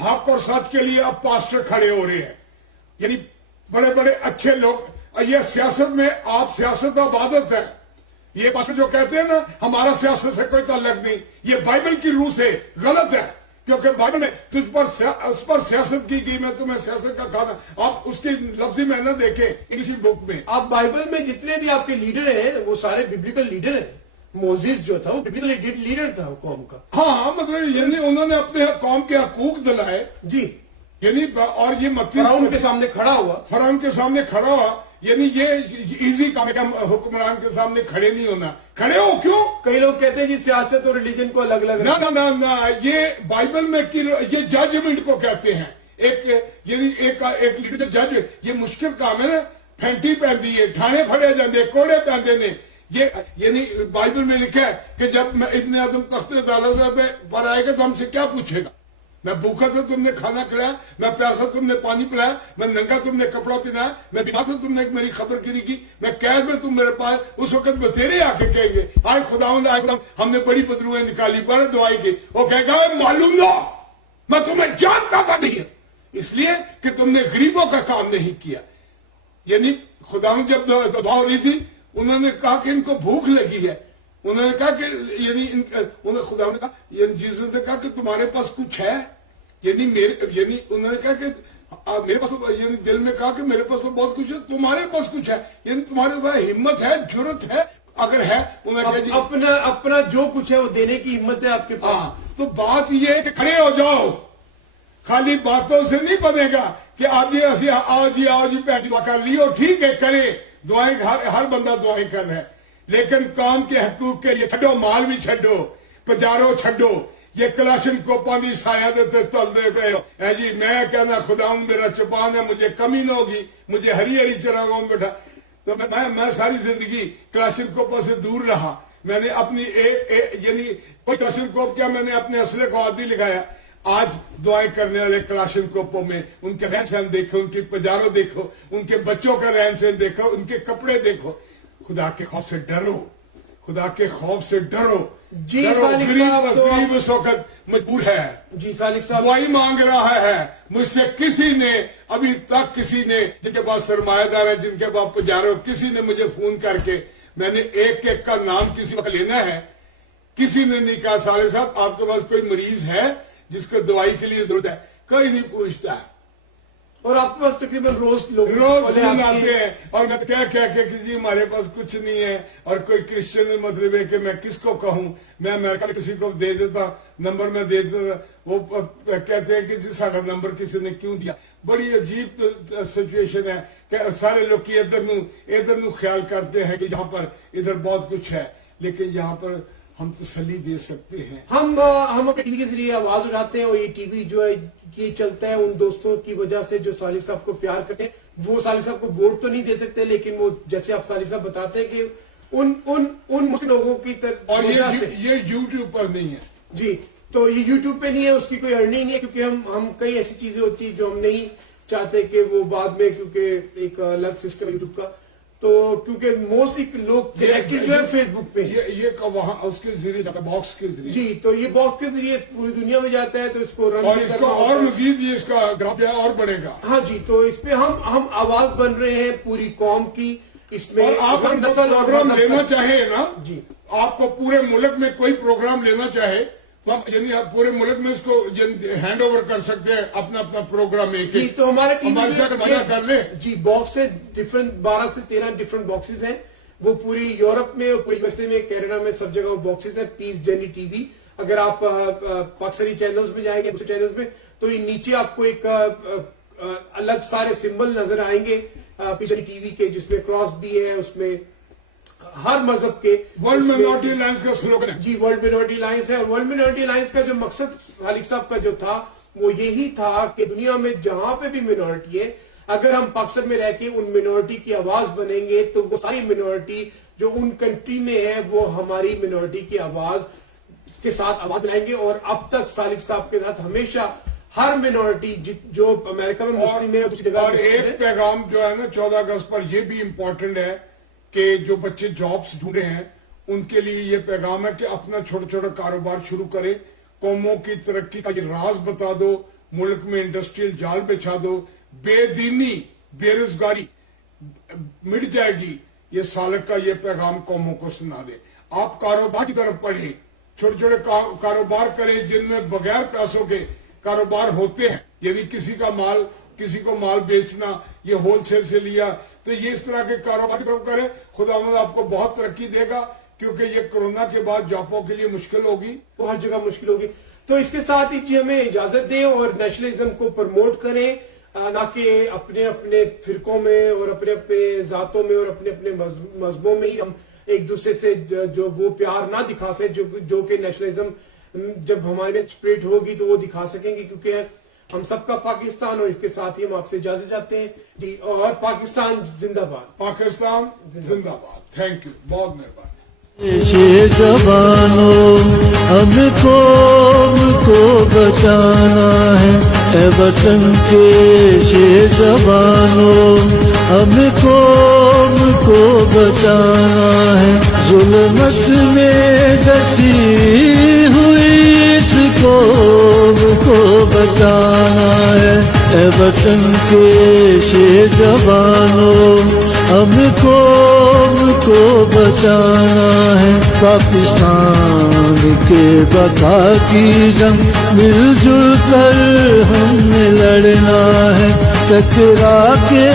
حق اور سچ کے لیے اب پاسٹر کھڑے ہو رہے ہیں, یعنی بڑے بڑے اچھے لوگ. یہ سیاست میں آپ سیاست عبادت ہے. یہ پاسٹر جو کہتے ہیں نا ہمارا سیاست سے کوئی تعلق نہیں, یہ بائبل کی روح سے غلط ہے. کیونکہ بائبل میں اس پر سیاست کی گئی. میں تمہیں سیاست کا کہا تھا, آپ اس کی لفظی معنی دیکھیں انگلش بک میں. آپ بائبل میں جتنے بھی آپ کے لیڈر ہیں وہ سارے ببلیکل لیڈر ہیں. موزیس جو تھا وہ ببلیکل لیڈر تھا قوم کا. ہاں مطلب یعنی انہوں نے اپنے قوم کے حقوق دلائے. جی یعنی اور یہ فرعون کے سامنے کھڑا ہوا. یعنی یہ ایزی کام ہے کہ حکمران کے سامنے کھڑے نہیں ہونا. کھڑے ہو کیوں؟ کئی لوگ کہتے ہیں جی سیاست اور ریلیجن کو الگ الگ. نہ یہ بائبل میں یہ ججمنٹ کو کہتے ہیں. ایک لیڈر جج, یہ مشکل کام ہے نا. پھینٹی پہنتی ہے, ٹھانے پھڑے جاندے, کوڑے پہنتے نے. یہ یعنی بائبل میں لکھا ہے کہ جب ابن آدم تخت عدالت پر آئے گا تو ہم سے کیا پوچھے گا؟ میں بھوکا تھا تم نے کھانا کھلایا, میں پیاسا تم نے پانی پلایا, میں ننگا تم نے کپڑا پہنایا, میں بیمار تھا تم نے میری خبر گیری کی, میں قید میں تم میرے پاس. اس وقت بتیرے آ کے کہیں گے آج خداوند ہم نے بڑی بدروئیں نکالی, بڑے دعائی کی. وہ کہے گا معلوم نہ میں تمہیں جانتا تھا نہیں, اس لیے کہ تم نے غریبوں کا کام نہیں کیا. یعنی خداوند جب دعا ہو رہی تھی انہوں نے کہا کہ ان کو بھوک لگی ہے. انہوں نے کہا کہ یعنی خدا نے کہا, یعنی جیسس نے کہا کہ تمہارے پاس کچھ ہے. یعنی انہوں نے کہا کہ میرے پاس, یعنی دل میں کہا کہ میرے پاس تو بہت کچھ ہے, تمہارے پاس کچھ ہے. یعنی تمہارے پاس ہمت ہے, جرت ہے اگر ہے. انہوں نے کہا اپنا جو کچھ ہے وہ دینے کی ہمت ہے آپ کے پاس. تو بات یہ ہے کہ کھڑے ہو جاؤ, خالی باتوں سے نہیں بنے گا کہ آج آؤ جی پینٹ کر لیو. ٹھیک ہے کرے دعائیں, ہر بندہ دعائیں کر رہا ہے, لیکن قوم کے حقوق کے لیے چھڈو, مال بھی چھڈو, پجارو چھڈو. یہ کلاشن کو پانی سایہ دیتے تل دے پہ اے جی میں کہنا خداوند میرا چپان ہے, مجھے کمی نہ ہوگی, مجھے ہری ہری چراغوں میں بیٹھا. تو میں ساری زندگی کلاشن کوپوں سے دور رہا. میں نے اپنی یعنی کوئی کلاشن کوپ کیا, میں نے اپنے اسلحے کو ہاتھ نہیں لگایا. آج دعائیں کرنے والے کلاشن کوپوں میں ان کے رہن سہن دیکھو, ان کی پجاروں دیکھو, ان کے بچوں کا رہن سہن دیکھو, ان کے کپڑے دیکھو. خدا کے خوف سے ڈرو, خدا کے خوف سے ڈرو. جی سالک صاحب غریب اس وقت مجبور ہے. جی سالک صاحب دعائی مانگ رہا ہے مجھ سے. کسی نے ابھی تک جن کے پاس سرمایہ دار ہے, جن کے پاس پجارے, کسی نے مجھے فون کر کے, میں نے ایک ایک کا نام کسی وقت لینا ہے, کسی نے نہیں کہا سالک صاحب آپ کے پاس کوئی مریض ہے جس کو دوائی کے لیے ضرورت ہے. کوئی نہیں پوچھتا. اور آپ کے پاس تقریباً روز آتے ہیں اور میں کیا کہ جی ہمارے پاس کچھ نہیں ہے. اور کوئی کرسچن مطلب ہے کہ میں کس کو کہوں, میں امریکہ میں کسی کو دے دیتا نمبر, میں دے دیتا, وہ کہتے ہیں کہ جی ساڑھا نمبر کسی نے کیوں دیا. بڑی عجیب سچویشن ہے کہ سارے لوگ کی ادھر نو خیال کرتے ہیں کہ یہاں پر ادھر بہت کچھ ہے, لیکن یہاں پر ہم تسلی دے سکتے ہیں. ہم اپنے ٹی وی کے ذریعے آواز اٹھاتے ہیں, اور یہ ٹی وی جو ہے یہ چلتا ہے ان دوستوں کی وجہ سے جو سالک صاحب کو پیار کرتے ہیں. وہ سالک صاحب کو ووٹ تو نہیں دے سکتے, لیکن وہ جیسے آپ سالک صاحب بتاتے ہیں کہ ان لوگوں کی اور یہ یوٹیوب پر نہیں ہے. جی تو یہ یوٹیوب پہ نہیں ہے, اس کی کوئی ارننگ نہیں ہے, کیونکہ ہم کئی ایسی چیزیں ہوتی ہیں جو ہم نہیں چاہتے کہ وہ بعد میں, کیونکہ ایک الگ سسٹم ہے یوٹیوب کا. تو کیونکہ موسٹلی لوگ کنیکٹڈ جو ہے فیس بک پہ, یہ وہاں اس کے ذریعے جاتا ہے, باکس کے ذریعے. جی تو یہ باکس کے ذریعے پوری دنیا میں جاتا ہے, تو اس کو رن اور اس کو اور مزید یہ اس کا گراف جو ہے اور بڑھے گا. ہاں جی, تو اس پہ ہم آواز بن رہے ہیں پوری قوم کی. اس میں آپ پروگرام لینا چاہیں نا, جی آپ کو پورے ملک میں کوئی پروگرام لینا چاہے تو یعنی آپ پورے ملک میں اس کو ہینڈ اوور کر سکتے ہیں اپنا پروگرام. جی تو ہمارے ساتھ مزہ کر لیں. جی باکس ہے ڈفرنٹ 12 سے 13 ڈفرنٹ باکسز ہیں. وہ پوری یورپ میں، پوری USA میں، کینیڈا میں سب جگہ باکسز ہیں پیس جرنی ٹی وی. اگر آپ پاکستانی چینلز میں جائیں گے، دوسرے چینلز میں، تو یہ نیچے آپ کو ایک الگ سارے سمبل نظر آئیں گے پیس جرنی ٹی وی کے، جس میں کراس بھی ہے، اس میں ہر مذہب کے ورلڈ مائنورٹی الائنس کا سلوگن ہے. جی ورلڈ مائنورٹی الائنس ہے. ورلڈ مائنورٹی الائنس کا جو مقصد خالق صاحب کا جو تھا وہ یہی تھا کہ دنیا میں جہاں پہ بھی مائنورٹی ہے، اگر ہم پاکستان میں رہ کے ان مائنورٹی کی آواز بنیں گے تو وہ ساری مائنورٹی جو ان کنٹری میں ہے وہ ہماری مائنورٹی کی آواز کے ساتھ آواز بنائیں گے. اور اب تک خالق صاحب کے ساتھ ہمیشہ ہر مائنورٹی جو امریکہ میں مسلم ہے دوسری جگہ، اور ایک پیغام جو ہے نا 14 اگست پر یہ بھی امپورٹنٹ ہے کہ جو بچے جابس ڈھونڈے ہیں ان کے لیے یہ پیغام ہے کہ اپنا چھوٹا چھوٹا کاروبار شروع کریں. قوموں کی ترقی کا یہ راز بتا دو، ملک میں انڈسٹریل جال بچھا دو، بے دینی، بے روزگاری مٹ جائے گی. یہ سالک کا یہ پیغام قوموں کو سنا دے. آپ کاروبار کی طرف پڑھیں، چھوٹے چھوٹے کاروبار کریں جن میں بغیر پیسوں کے کاروبار ہوتے ہیں. یعنی کسی کو مال بیچنا، یہ ہول سیل سے لیا، تو یہ اس طرح کے کاروبار کی طرف کریں. خداوند آپ کو بہت ترقی دے گا، کیونکہ یہ کرونا کے بعد جابوں کے لیے مشکل ہوگی، وہ ہر جگہ مشکل ہوگی. تو اس کے ساتھ ہی جی ہمیں اجازت دیں اور نیشنلزم کو پروموٹ کریں، نہ کہ اپنے اپنے فرقوں میں اور اپنے اپنے ذاتوں میں اور اپنے اپنے مذہبوں میں ہی ہم ایک دوسرے سے جو وہ پیار نہ دکھا سکے جو کہ نیشنلزم جب ہمارے اسپرٹ ہوگی تو وہ دکھا سکیں گے. کیونکہ ہم سب کا پاکستان، اور اس کے ساتھ ہی ہم آپ سے اجازت چاہتے ہیں جی. اور پاکستان زندہ باد، پاکستان زندہ باد. تھینک یو، بہت مہربانی. زبانوں ہم قوم کو بچانا ہے، اے وطن کے شیر زبانوں ہم قوم کو بچانا ہے. ظلمت میں دسی ہوئی اس قوم کو بچانا ہے، اے وطن کے شیر زبانوں ہم قوم کو بچانا ہے. پاکستان کے بقا کی جنگ مل جل کر ہم نے لڑنا ہے. ٹکرا کے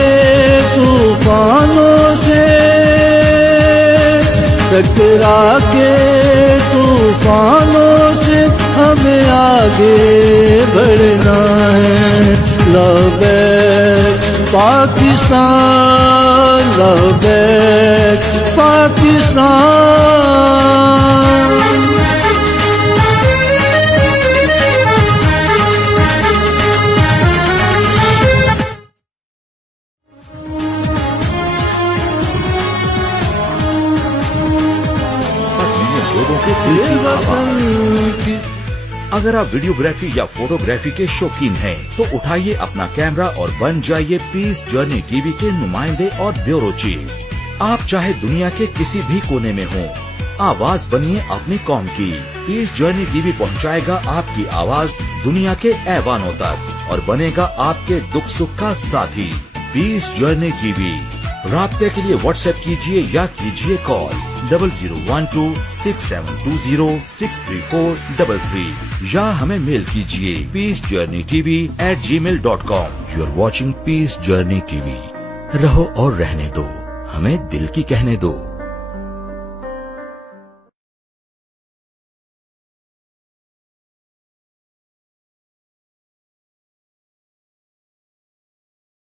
طوفانوں سے، ٹکرا کے طوفانوں سے ہمیں آگے بڑھنا ہے. لبیک پاکستان، لبیک پاکستان. اگر آپ ویڈیوگرافی یا فوٹوگرافی کے شوقین ہیں تو اٹھائیے اپنا کیمرہ اور بن جائیے پیس جرنی ٹی وی کے نمائندے اور بیورو چیف. آپ چاہے دنیا کے کسی بھی کونے میں ہوں، آواز بنیے اپنی قوم کی. پیس جرنی ٹی وی پہنچائے گا آپ کی آواز دنیا کے ایوانوں تک اور بنے گا آپ کے دکھ سکھ کا ساتھی. پیس جرنی ٹی وی. رابطے کے لیے واٹس ایپ کیجیے یا کیجیے کال 001267206343 یا ہمیں میل کیجیے peacejourneytv@gmail.com. You are watching Peace Journey TV. رہو اور رہنے دو، ہمیں دل کی کہنے دو.